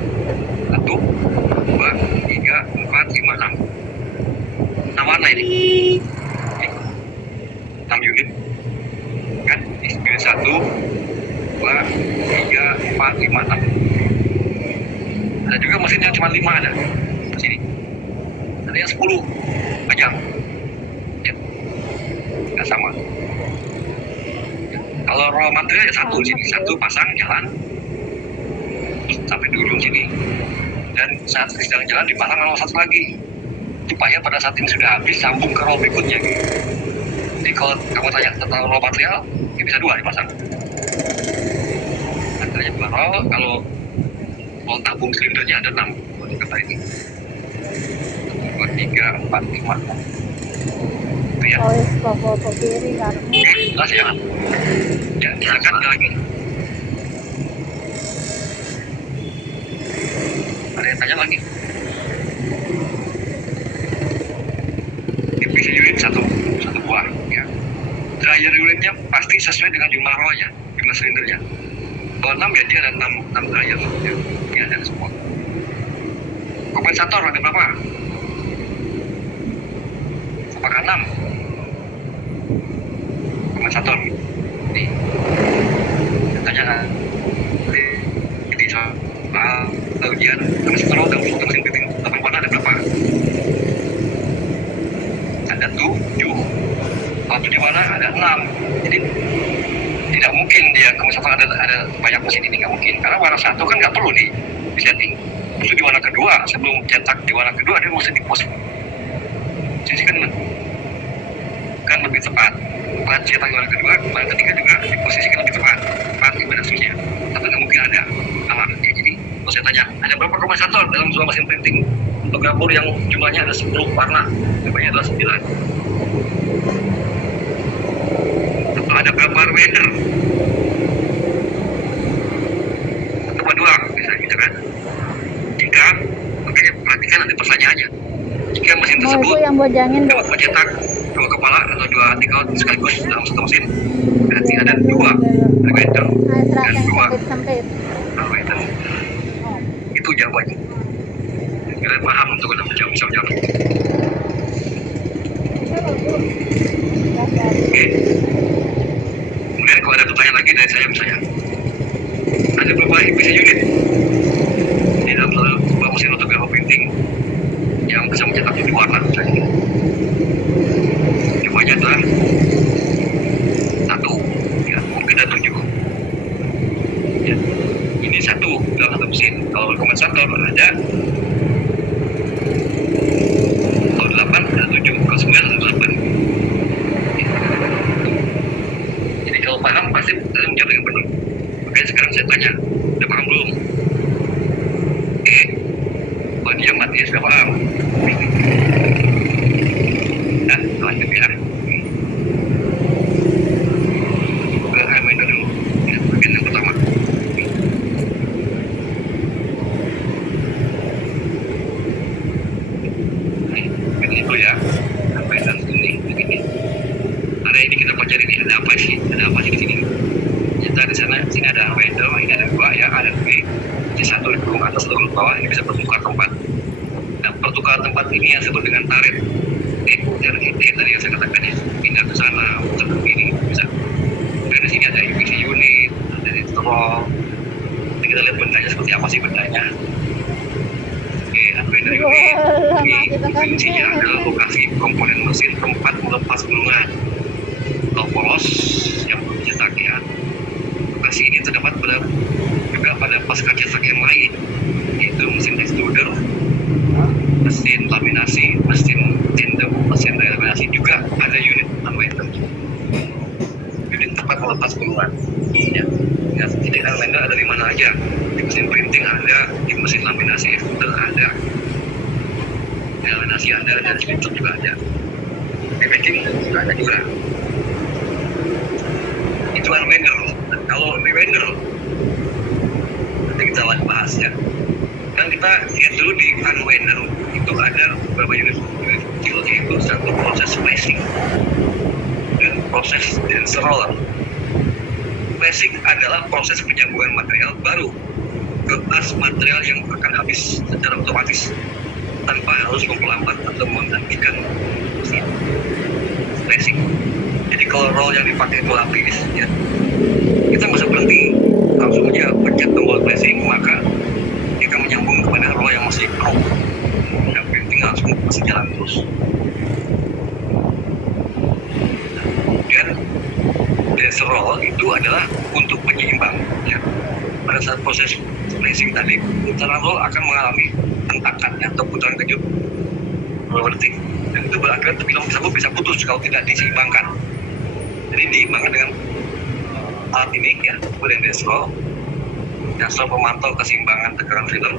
1, 2, 3, 4, 5, 6. 6 warna ini. 6 unit. Kan? Unit 1, 2, 3, 4, 5, 6. Ada juga mesin yang cuma 5 ada. Di sini. Ada yang 10 panjang. Ya. Nggak sama. Ya. Kalau raw material ya 1 di sini. 1 pasang jalan. Sampai di ujung sini. Dan saat sedang jalan dipasang roll 1 lagi. Supaya pada saat ini sudah habis sambung ke roll berikutnya. Jadi kalau kamu tanya tentang roll material, ya bisa 2 dipasang. Materialnya 2 roll, kalau roll tabung silindernya ada 6. Kalau di kata ini. 1, 2, 3, 4, 5. Itu ya. Oh, foto kiri kan. Jelas ya? Ya, silakan lagi. Ada yang tanya lagi? Divisi unit satu buah ya. Dryer unitnya pasti sesuai dengan jumlah rollnya, jumlah silindernya. Kalau 6 ya dia ada 6 dryer ya. Ini ada semua. Kompensator ada berapa? Apakah 6? Kompensator nih. Tanya jadi soal ujian kompensator roll dalam mesin fitting 8 warna ada berapa? Ada 7. Kalau 7 6. Jadi tidak mungkin dia misalkan ada banyak mesin ini, nggak mungkin, karena warna 1 kan nggak perlu di setting. Itu di warna kedua, sebelum cetak di warna kedua dia mesti diposisi kan lebih tepat. Pada cetak di warna kedua, warna ketiga juga diposisikan lebih tepat pada switchnya. Tapi nggak mungkin ada alarmnya. Jadi kalau saya tanya, ada berapa kondensator dalam sebuah mesin printing? Fotografur yang jumlahnya ada 10 warna, jumlahnya adalah 9. Atau ada berapa reminder? Coba 2, misalnya gitu kan. Jika, makanya perhatikan nanti pertanyaannya. Jika mesin tersebut itu yang bojangin dapat mencetak 2 kepala atau 2 artikel sekaligus dalam satu mesin, berarti ada 2 reminder dan 2 reminder. Itu jawabannya. Kalian paham untuk bisa menjawab. Oke. Kemudian kalau ada pertanyaan lagi dari saya misalnya, ada berapa EPC unit di dalam sebuah mesin fotografi printing yang bisa mencetak 7 warna misalnya? Jawabannya adalah 1, ya, mungkin ada 7. Ya. Ini 1 dalam satu mesin. Kalau kondensator ada 8, ada 7, kalau 9 ada 8. Jadi kalau paham pasti menjawab yang benar. Makanya sekarang saya tanya, udah paham belum? Oke, kalau dia mati sudah paham. Nah, lanjut ya. Ke reminder dulu, ya, bagian yang pertama. Ini dulu ya, sampai dan ini begini. Hari ini kita pelajari ini ada apa sih di sini? Kita di sana, sini ada reminder, ini ada 2 ya, ada B. Jadi 1 di kurung atas, 2 bawah, ini bisa bertukar tempat. Nah, pertukaran tempat ini yang disebut dengan tarik. Tadi yang saya katakan ya, pindah ke sana, putar ke sini, bisa. Dan di sini ada EPC unit, ada instrument. Jadi kita lihat bendanya seperti apa sih bendanya. Oke, reminder unit. Ini definisinya adalah lokasi komponen mesin tempat melepas gulungan atau polos yang bercetak ya. Lokasi ini terdapat juga pada pasca cetak yang lain, yaitu mesin extruder, mesin laminasi, mesin tindem, mesin laminasi, juga ada unit reminder. Unit tempat melepas gulungan. Ya. Ya, jadi reminder ada di mana aja. Di mesin printing ada, di mesin laminasi extruder ada. Laminasi ada, dan splinter juga ada. Di packing juga ada juga. Itu reminder. Kalau reminder nanti kita bahas ya. Dan kita lihat dulu di unwinder itu ada beberapa unit kecil, yaitu 1 proses flashing dan proses denser roller. Flashing adalah proses penyambungan material baru ke as material yang akan habis secara otomatis tanpa harus memperlambat atau menghentikan mesin. Flashing. Jadi kalau roll yang dipakai itu lapis ya, kita nggak usah berhenti, langsung aja pencet tombol flashing, maka dia akan menyambung kepada roll yang masih pro. Yang printing langsung masih jalan terus. Dan denser roll itu adalah untuk penyeimbang ya. Pada saat proses flashing tadi, putaran roll akan mengalami hentakan atau putaran kejut berarti, dan itu berakibat film tersebut bisa putus kalau tidak diseimbangkan. Jadi diimbangkan dengan alat ini ya, kemudian denser pemantau keseimbangan tegangan film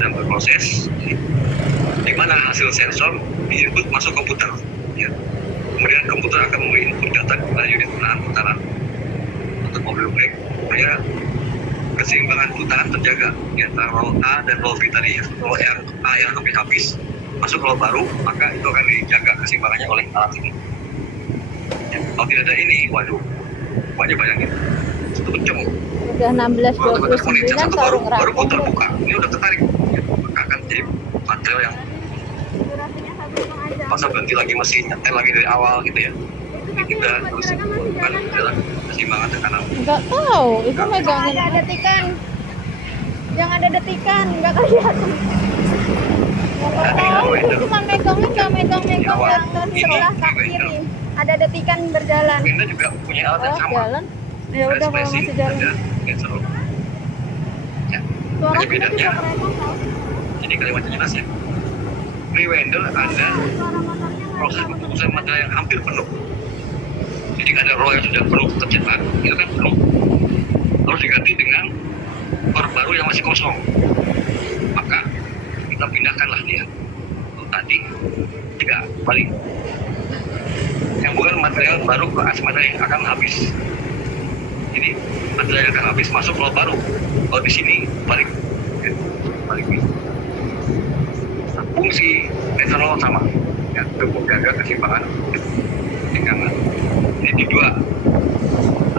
dan berproses, di mana hasil sensor diinput masuk komputer ya. Kemudian komputer akan memberi input data kepada unit penahan putaran untuk mobil brake supaya keseimbangan putaran terjaga di antara roll A dan roll B tadi ya. Roll yang A yang hampir habis masuk roll baru, maka itu akan dijaga keseimbangannya oleh alat ini ya. Kalau tidak ada ini, waduh, bayangin 1 jam udah 16:29 baru putar buka, ini udah tertarik ya. Maka akan jadi material yang masa berhenti lagi mesin, nyetel lagi dari awal gitu ya. Jadi kita harus bukan adalah keseimbangan tekanan. Enggak tahu, itu megangin ada detikan. Yang ada detikan, enggak kelihatan. Enggak tahu, itu cuma megangin, enggak megang-megang yang sebelah kiri. Ada detikan berjalan. Window juga punya alat yang Oh, sama. jalan. Ya Ada udah kalau spacing, masih jalan. ada cancel. Ya. Suara Hanya kita bedanya, juga kerekam tau. jadi kalimatnya jelas ya. Pre-window ada Suara motornya nggak proses tahu. pembukusan material yang hampir penuh. Jadi ada roll yang sudah penuh tercetak, itu kan penuh. Harus diganti dengan core baru yang masih kosong. Maka kita pindahkanlah dia. Kalau tadi tidak balik. Yang bukan material baru ke material yang akan habis. Jadi material yang akan habis masuk roll baru. Kalau di sini balik, ya, balik ini. Fungsi netral sama, ya, untuk menjaga keseimbangan tegangan. Jadi dua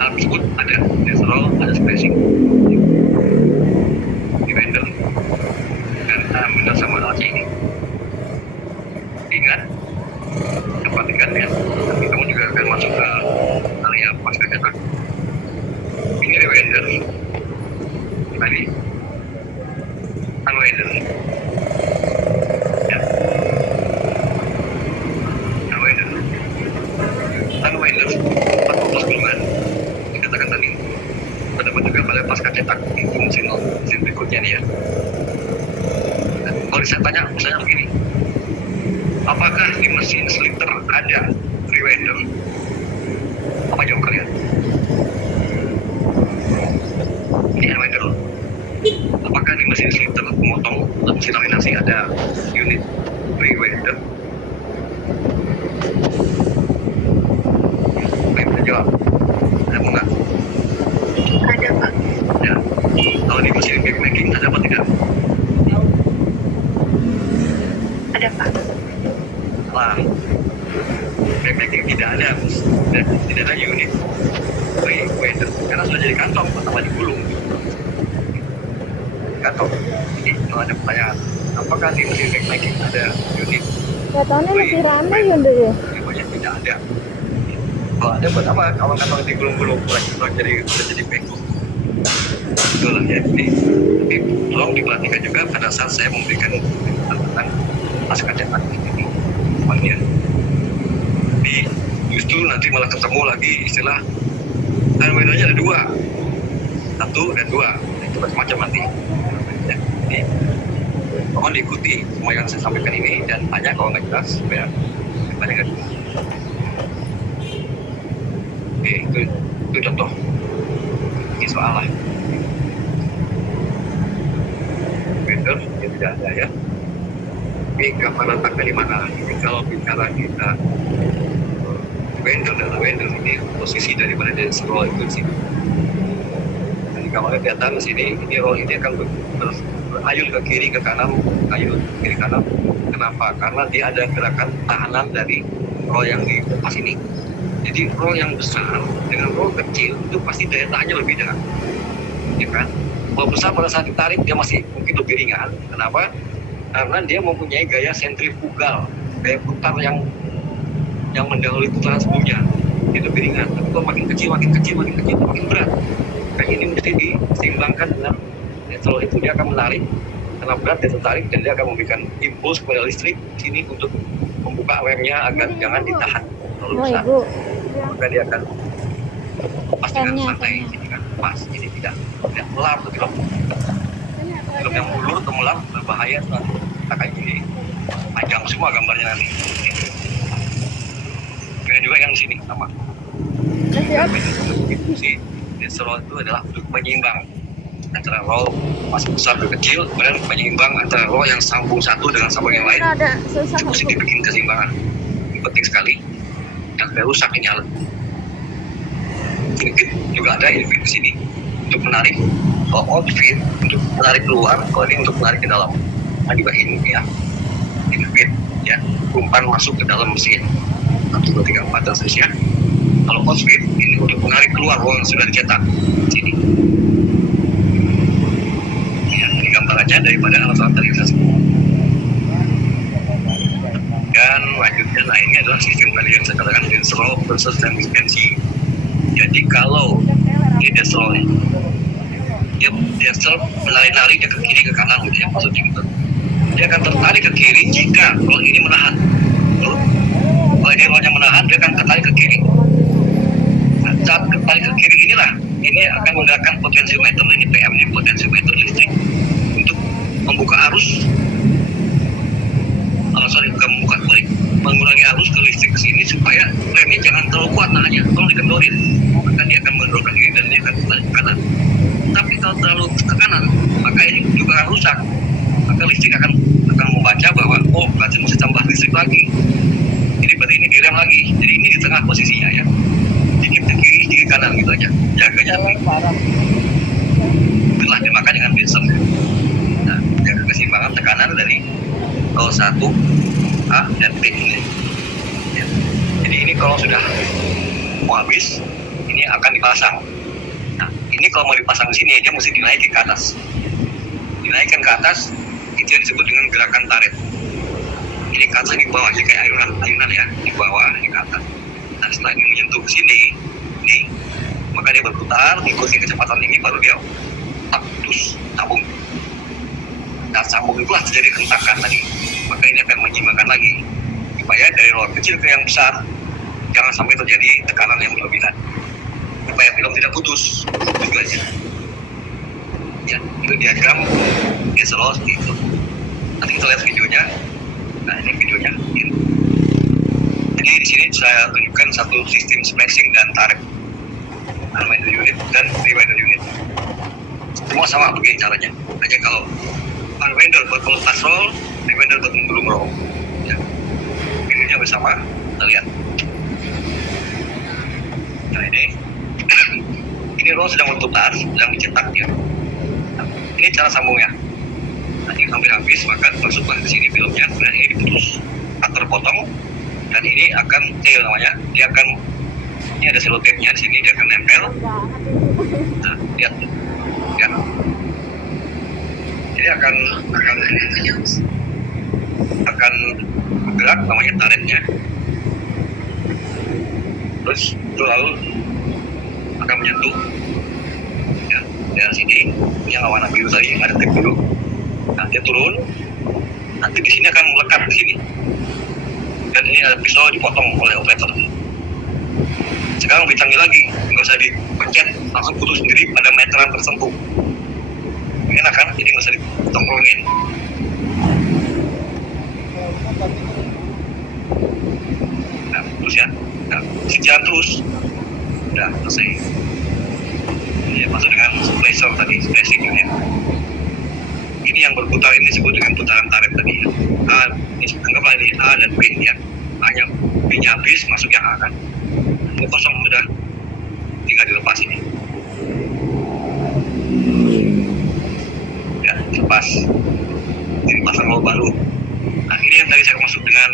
alat tersebut ada netral, ada spacing, di vendor dan vendor sama alatnya ini. Ingat, perhatikan ya, nanti kamu juga akan masuk ke area pasca cetak. Ini rewender, tadi unwinder. Unwinder 14 gulungan dikatakan tadi terdapat juga pada pasca cetak di mesin berikutnya nih ya. Nah, kalau saya tanya misalnya begini, apakah di mesin sliter ada rewinder? Apa jawab kalian? Ini unwinder. Apakah di mesin sliter pemotong atau mesin laminasi ada unit rewinder? Jawab. Ada enggak? Ada Pak. Ya. Kalau di mesin backpacking ada apa tidak? Ada Pak. Wah. Backpacking tidak ada, tidak ada unit weather karena sudah jadi kantong pertama digulung. Kantong. Jadi kalau ada pertanyaan, apakah di mesin backpacking ada unit? Katanya masih rame ya Ndek ya. Banyak tidak ada. Kalau ada buat apa? Kalau kantong digulung-gulung kurang jadi bego. Itulah ya. Jadi tolong diperhatikan juga pada saat saya memberikan tentang pasca cetak ini. Makanya di justru nanti malah ketemu lagi istilah dan bedanya ada dua, satu dan dua. Itu macam-macam nanti. Ya, jadi mohon diikuti semua yang saya sampaikan ini dan tanya kalau nggak jelas supaya tanya nggak jelas. Oke, itu contoh. Ini soal lah. Vendor ya tidak ada ya. Ini kapan letaknya di mana? Ini kalau bicara kita vendor adalah vendor ini posisi daripada dia roll itu di sini. Jadi kalau kelihatan di sini, ini roll ini akan berayun ke kiri ke kanan, ayun kiri kanan. Kenapa? Karena dia ada gerakan tahanan dari roll yang di atas ini. Jadi roll yang besar dengan roll kecil itu pasti daya tahannya lebih dah, ya kan? Roll besar pada saat ditarik dia masih mungkin lebih ringan. Kenapa? Karena dia mempunyai gaya sentrifugal, gaya putar yang mendahului putaran sebelumnya. Itu lebih ringan. Tapi kalau makin kecil makin berat. Kayak ini mesti diseimbangkan dengan netral itu dia akan menarik karena berat dia tertarik dan dia akan memberikan impuls kepada listrik di sini untuk membuka remnya agar jangan ditahan. Kalau besar, maka dia akan pas dengan santai, ini kan pas, ini tidak melar atau tidak. Film yang ulur atau melar berbahaya nanti. Kita kayak gini, panjang semua gambarnya nanti. Kemudian juga yang di sini sama. Fungsi netral itu adalah untuk menyeimbang antara roll masih besar dan kecil, kemudian menyeimbang antara roll yang sambung satu dengan sambung yang lain. Fungsi dibikin keseimbangan. Ini penting sekali. Yang baru rusak ini alat. Infit juga ada infit di sini untuk menarik. Kalau outfit untuk menarik keluar, kalau ini untuk menarik ke dalam. Nah juga ini ya, infit ya, umpan masuk ke dalam mesin 1, 2, 3, 4 dan seterusnya. Kalau outfit ini untuk menarik keluar uang yang sudah dicetak. Sini. Ya, ini gambarannya daripada alat-alat tadi saya sebut. Dan lanjutnya, nah ini adalah sistem tadi yang saya katakan desroll versus dan dispensi. Jadi kalau ini desroll nih, dia desroll menari-nari dia ke kiri ke kanan gitu ya, maksudnya gitu. Dia akan tertarik ke kiri jika roll ini menahan. Kalau Kalau ini rollnya menahan, dia akan ketarik ke kiri. Nah, saat ketarik ke kiri inilah, ini akan menggerakkan potensiometer, ini PM, ini potensiometer listrik untuk membuka arus. Mengurangi arus ke listrik ke sini supaya remnya jangan terlalu kuat nahannya, tolong dikendorin, maka dia akan mendorong kiri dan dia akan kembali ke kanan. Tapi kalau terlalu ke kanan, maka ini juga akan rusak, maka listrik akan membaca bahwa oh berarti mesti tambah listrik lagi, jadi berarti ini direm lagi, jadi ini di tengah posisinya ya, dikit ke kiri, dikit ke kanan gitu aja, jaganya itulah dimakan dengan Wilson. Nah, jaga keseimbangan tekanan dari 01 A dan B ini. Ya. Jadi ini kalau sudah mau habis, ini akan dipasang. Nah, ini kalau mau dipasang ke sini, dia mesti dinaikin ke atas. Dinaikkan ke atas, itu yang disebut dengan gerakan tarik. Ini ke atas, ini ke bawah, jadi kayak ayunan ya, di bawah, ini ke atas. Nah, setelah ini menyentuh ke sini, ini, maka dia berputar, ikuti kecepatan ini, baru dia putus, sambung. Nah, sambung itulah terjadi hentakan tadi. Maka ini akan menyeimbangkan lagi supaya dari roller kecil ke yang besar jangan sampai terjadi tekanan yang berlebihan supaya film tidak putus tujuannya. Ya, itu diagram DSLR seperti itu. Nanti kita lihat videonya. Nah, ini videonya. Jadi di sini saya tunjukkan satu sistem splashing dan tarik unwinder unit dan rewinder unit. Semua sama begini caranya. Hanya kalau unwinder buat melepas roll, rewinder buat menggulung roll. Ya. Videonya bersama, kita lihat. Nah ini roll sedang berputar, sedang dicetak ya. Nah, ini cara sambungnya. Nah, ini hampir habis, maka masuklah ke sini filmnya, dan ini diputus atau terpotong, dan ini akan tail namanya. Dia akan, ini ada selotipnya di sini, dia akan nempel. Nah, lihat, ya. Ini akan bergerak namanya taretnya, terus itu lalu akan menyentuh ya dari sini yang warna biru tadi ada tag biru. Nah, dia turun, nanti di sini akan melekat di sini, dan ini ada pisau dipotong oleh operator. Sekarang lebih canggih lagi, nggak usah dipencet, langsung putus sendiri pada meteran tersentuh. Enak kan, jadi nggak usah ditongkrongin. Nah, terus ya, nah, jalan terus, udah selesai. Ini masuk dengan splacer tadi, splashing ya. Ini yang berputar ini disebut dengan putaran tarik tadi ya. Ini anggaplah ini A dan B ya. A-nya B-nya habis, masuk yang A kan. Ini kosong sudah, tinggal dilepas ini. Lepas ini pasang roll baru. Nah, ini yang tadi saya masuk dengan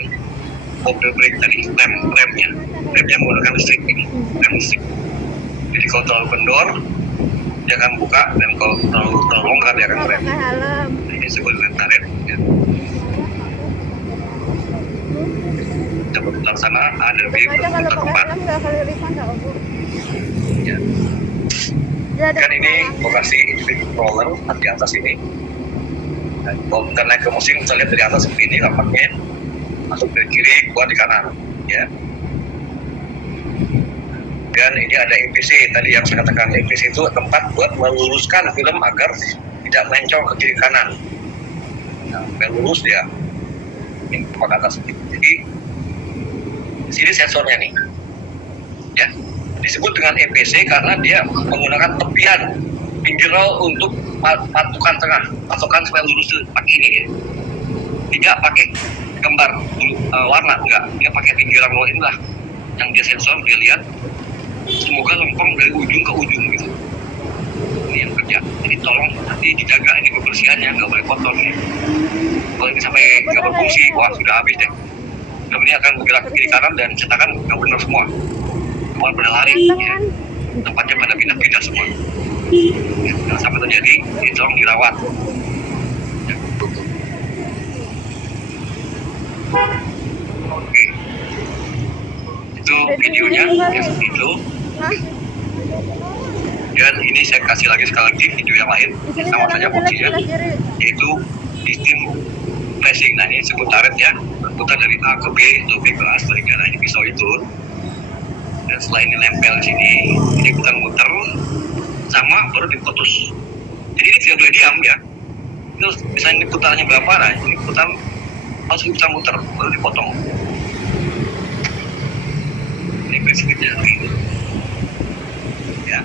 mobil brake tadi, remnya menggunakan listrik ini, rem listrik. Jadi kalau terlalu kendor dia akan buka, dan kalau terlalu longgar dia akan rem. Nah, ini disebut dengan tarik ya. Kita berputar sana, A dan B berputar keempat ya. Kan ini lokasi individu roller di atas ini. Nah, kalau kita naik ke musim, kita lihat dari atas seperti ini lampaknya, masuk dari kiri, keluar di kanan ya. Dan ini ada EPC tadi yang saya katakan, EPC itu tempat buat meluruskan film agar tidak mencong ke kiri kanan. Nah, lurus dia ini ke atas. Jadi di sini sensornya nih ya, disebut dengan EPC karena dia menggunakan tepian pinggir roll untuk patokan tengah, patokan supaya lurus pakai ini ya. Tidak pakai gambar warna, enggak, dia pakai pinggiran roll inilah yang dia sensor, dia lihat semoga lempeng dari ujung ke ujung gitu. Ini yang kerja, jadi tolong nanti dijaga ini kebersihannya, nggak boleh kotor ya. Kalau ini sampai nggak berfungsi, wah sudah habis deh. Film ini akan bergerak ke kiri kanan dan cetakan nggak benar semua pada lari ya. Tempatnya pada pindah-pindah semua ya, jangan sampai terjadi, ini tolong dirawat ya. Oke, itu videonya ya, seperti itu. Dan ini saya kasih lagi sekali lagi video yang lain sama saja fungsinya, yaitu sistem flashing. Nah, ini disebut taret ya, putar dari A ke B atau B ke A sebaliknya. Nah, ini pisau itu. Dan setelah ini nempel di sini, ini muter sama baru diputus. Jadi ini tidak boleh diam ya. Terus misalnya ini putarnya berapa, nah ini putar langsung bisa muter baru dipotong. Ini prinsipnya itu. Ya.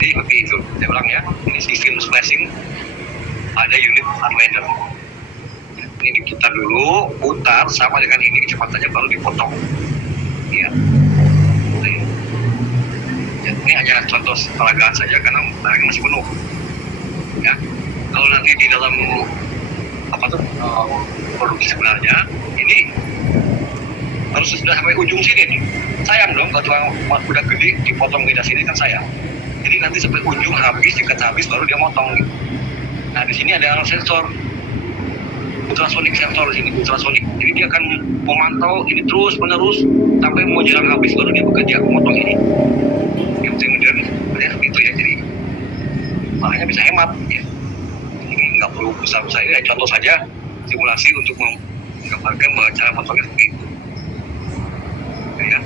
Jadi seperti itu. Saya ulang ya. Ini sistem slashing. Ada unit unwinder. Ini diputar dulu, putar sama dengan ini kecepatannya baru dipotong. Ya. Ini hanya contoh peragaan saja karena barangnya masih penuh. Ya, kalau nanti di dalam produksi sebenarnya ini harus sudah sampai ujung sini nih. Sayang dong kalau cuma udah gede dipotong beda sini kan sayang. Jadi nanti sampai ujung habis, dekat habis baru dia motong. Gitu. Nah di sini ada sensor ultrasonic sensor di sini ultrasonic. Jadi dia akan memantau ini terus menerus sampai mau jalan habis baru dia bekerja memotong ini. Yang penting modern ya itu ya, jadi makanya bisa hemat ya. Ini nggak perlu besar-besar, ini contoh saja simulasi untuk menggambarkan bahwa cara potongnya seperti itu ya.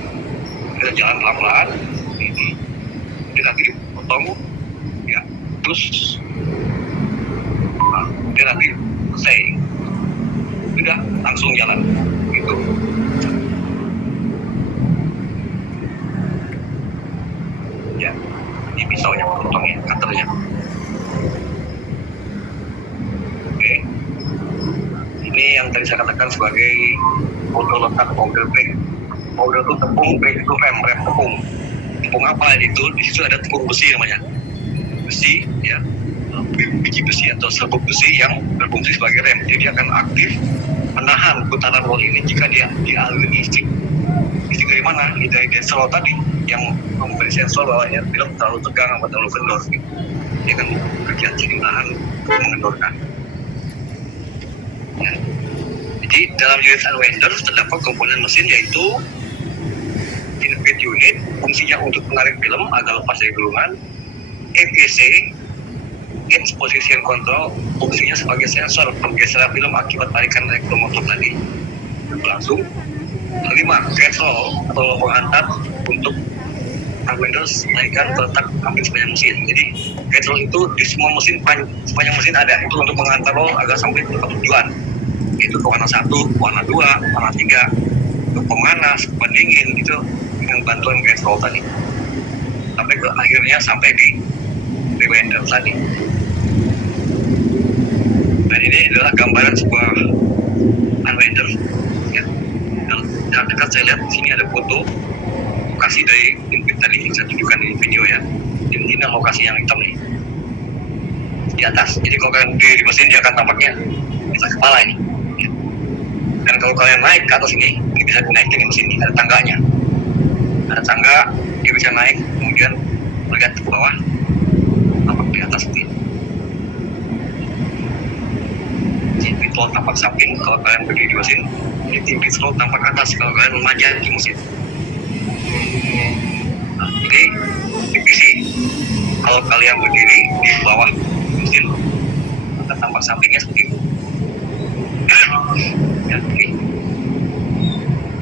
Kita jalan pelan-pelan ini, jadi nanti dipotong ya, terus dia nanti selesai sudah langsung jalan gitu. Ya, ini pisaunya, potongnya, cutternya. Oke, ini yang tadi saya katakan sebagai foto letak powder bag. Powder itu tepung, bag itu rem tepung. Tepung apa itu? Di situ ada tepung besi namanya. Besi, ya, biji besi atau serbuk besi yang berfungsi sebagai rem. Jadi dia akan aktif menahan putaran roll ini jika dia dialiri listrik. Listrik dari mana? Dari sensor tadi yang memberi sensor bahwa film terlalu tegang atau terlalu kendor. Dia akan bekerja jadi menahan mengendorkan. Ya. Jadi dalam unit unwinder terdapat komponen mesin yaitu infeed unit, fungsinya untuk menarik film agar lepas dari gulungan. EPC, Edge Position Control, fungsinya sebagai sensor pergeseran film akibat tarikan elektromotor tadi. Langsung. Kelima, control atau penghantar untuk unwinder naikkan letak hampir sepanjang mesin. Jadi control itu di semua mesin sepanjang mesin ada, itu untuk menghantar roll agar sampai ke tujuan. Itu ke warna 1, warna 2, warna 3, untuk pemanas, pendingin, itu dengan bantuan control tadi. Sampai ke akhirnya sampai di rewinder tadi. Dan ini adalah gambaran sebuah unwinder. Ya. Dan dekat saya lihat di sini ada foto lokasi dari infeed tadi yang saya tunjukkan di video ya. Ini lokasi yang hitam nih di atas. Jadi kalau kalian di mesin dia akan tampaknya di atas kepala ini. Dan kalau kalian naik ke atas ini bisa dinaikin di mesin ini, ada tangganya. Ada tangga, dia bisa naik, kemudian melihat ke bawah, tampak di atas ini. Infeed roll tampak samping kalau kalian berdiri di mesin. Infeed roll tampak atas kalau kalian memanjat di mesin. Nah, jadi DPC kalau kalian berdiri di bawah mesin maka tampak sampingnya seperti itu. Ya, ini.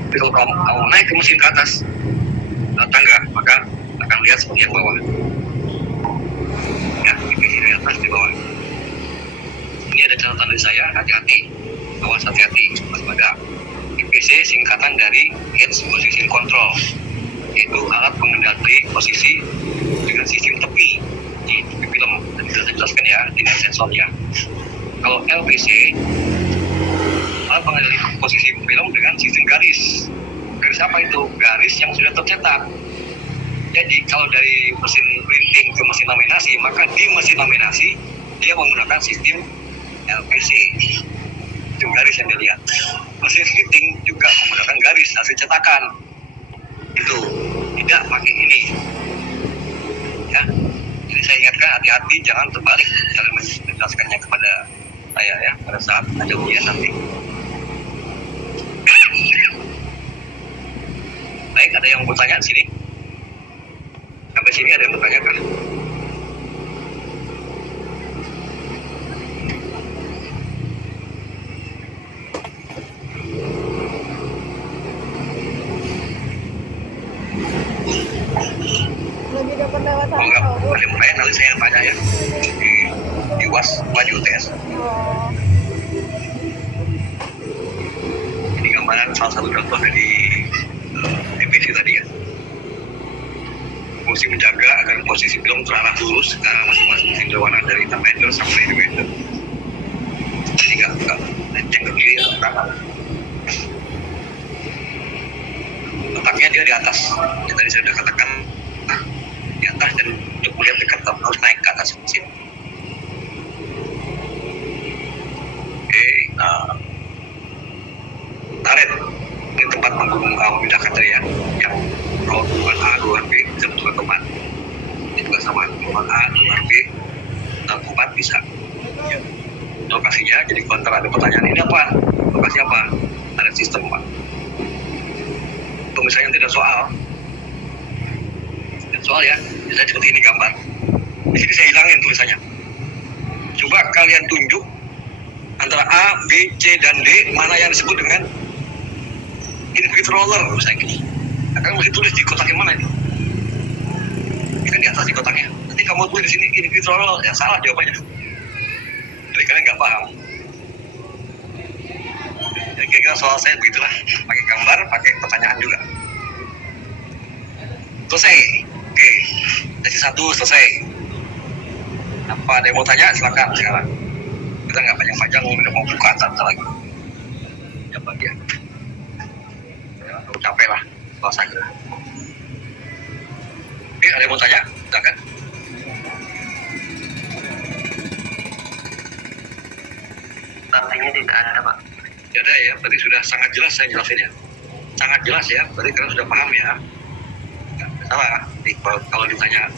Tapi kalau kamu naik ke mesin ke atas tangga maka akan lihat seperti yang bawah. Ya, DPC dari atas di bawah. Ini ada catatan dari saya, hati-hati, awas hati-hati, waspada. DPC singkatan dari Edge Position Control, yaitu alat pengendali posisi dengan sistem tepi di tepi film. Dan kita jelaskan ya dengan sensornya. Kalau LPC, alat pengendali posisi film dengan sistem garis. Garis apa itu? Garis yang sudah tercetak. Jadi kalau dari mesin printing ke mesin laminasi, maka di mesin laminasi dia menggunakan sistem LPC. Itu garis yang dilihat. Mesin printing juga menggunakan garis hasil cetakan. Itu tidak pakai ini ya. Jadi saya ingatkan hati-hati jangan terbalik dalam menjelaskannya kepada saya ya pada saat ada ujian nanti. Baik, ada yang bertanya di sini? Sampai sini ada yang bertanya kan? Ada mulai nanti saya yang tanya ya di UAS maju UTS. Oh. Ini gambaran salah satu contoh dari DPC tadi ya. Fungsi menjaga agar posisi film terarah lurus ke arah masing-masing berwarna dari intermeter sampai diameter. Jadi nggak yang ke kiri atau ke kanan. Letaknya dia di atas. Yang tadi saya sudah katakan di atas, dan untuk melihat dekat harus naik ke atas mesin. Oke, karet ini tempat memindahkan tadi ya, yang ruangan A, ruangan B bisa bentukkan tempat. Ini juga sama, ruangan A, ruangan B, dan tempat bisa. Ya. Lokasinya, jadi kalau ada pertanyaan ini apa? Lokasi apa? Ada sistem Pak. Untuk misalnya tidak soal ya, misalnya seperti ini gambar. Di sini saya hilangin tulisannya. Coba kalian tunjuk antara A, B, C, dan D mana yang disebut dengan infinite roller misalnya gini. Akan mesti tulis di kotak yang mana ini? Ini kan di atas di kotaknya. Nanti kamu tulis di sini infinite roller, ya salah jawabannya. Jadi kalian nggak paham. Ya, kira-kira soal saya begitulah, pakai gambar, pakai pertanyaan juga. Selesai. Oke, sesi 1 selesai. Apa ada yang mau tanya? Silakan sekarang. Kita nggak panjang-panjang, udah mau buka antar lagi. Ya bagian. Ya, udah capek lah, bahasanya. Oke, ada yang mau tanya? Silakan. Artinya tidak ada Pak. Tidak ada ya, berarti sudah sangat jelas saya jelasin ya. Sangat jelas ya, berarti kalian sudah paham ya. Nggak salah. Kalau ditanya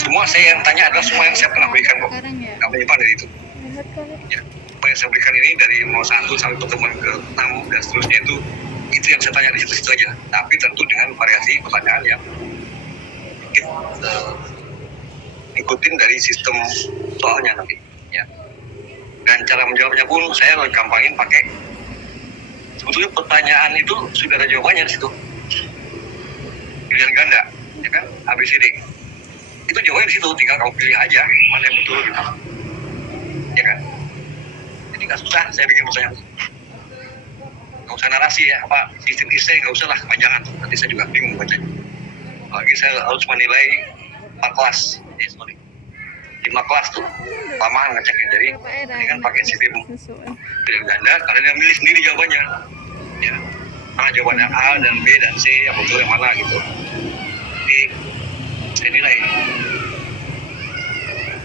semua saya yang tanya adalah semua yang saya pernah berikan kok. Nggak menyimpang dari itu. Ya, apa yang saya berikan ini dari 01 sampai pertemuan ke-6 dan seterusnya itu yang saya tanya di situ aja. Tapi tentu dengan variasi pertanyaan yang mungkin ikutin dari sistem soalnya nanti. Ya. Dan cara menjawabnya pun saya gampangin pakai, sebetulnya pertanyaan itu sudah ada jawabannya di situ. Pilihan ganda, ya kan? ABCD. Itu jawabannya di situ, tinggal kamu pilih aja mana yang betul gitu. Ya kan? Jadi nggak susah saya bikin pertanyaan. Nggak usah narasi ya, apa sistem isi nggak usah lah, kepanjangan. Nanti saya juga bingung bacanya. Apalagi saya harus menilai 4 kelas. 5 kelas tuh lamaan ngeceknya. Jadi ini kan pakai sistem pilihan ganda, kalian yang milih sendiri jawabannya ya, mana jawabannya A dan B dan C yang betul yang mana gitu. Jadi saya nilai.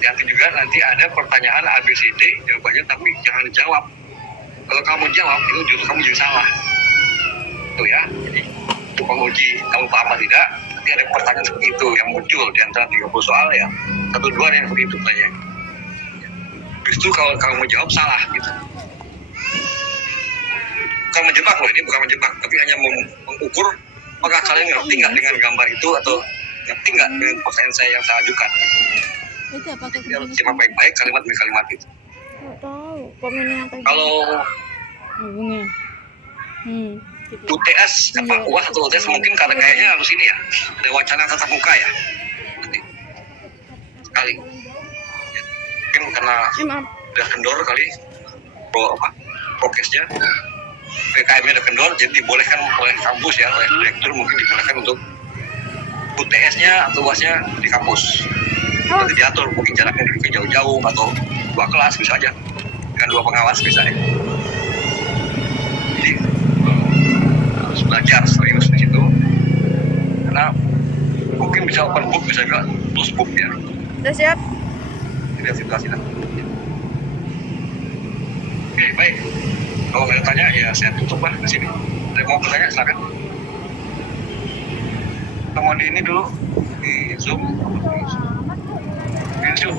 Nanti juga nanti ada pertanyaan A, B, C, D jawabannya, tapi jangan dijawab. Kalau kamu jawab itu justru kamu jadi salah tuh ya. Jadi untuk menguji kamu paham atau tidak, nanti ada pertanyaan seperti itu yang muncul di antara 30 soal ya, 1-2 yang seperti itu pertanyaan. Justru kalau kamu menjawab salah gitu. Bukan menjebak loh, ini bukan menjebak, tapi hanya mengukur apakah kalian ngerti nggak dengan gambar itu atau ngerti nggak dengan pertanyaan saya yang saya ajukan. Itu apa? Jadi harus simak baik-baik kalimat demi kalimat itu. Nggak tahu. Komen yang kayak Kalau bunga. UTS apa UAS atau UTS mungkin karena kayaknya harus ini ya, ada wacana tatap muka ya nanti sekali ya, mungkin karena udah kendor kali prokesnya, PKM-nya udah kendor, jadi dibolehkan oleh kampus ya, oleh direktur mungkin dibolehkan untuk UTS-nya atau UAS-nya di kampus. Nanti diatur mungkin jaraknya ke jauh-jauh atau 2 kelas bisa aja dengan 2 pengawas misalnya. Jadi harus belajar serius di situ, karena mungkin bisa open book, bisa juga close book ya. Udah siap? Lihat situasi nanti. Oke, baik. Kalau nggak ada tanya ya saya tutup lah di sini. Ada yang mau bertanya silakan. Kita mau di ini dulu di Zoom. Di Zoom.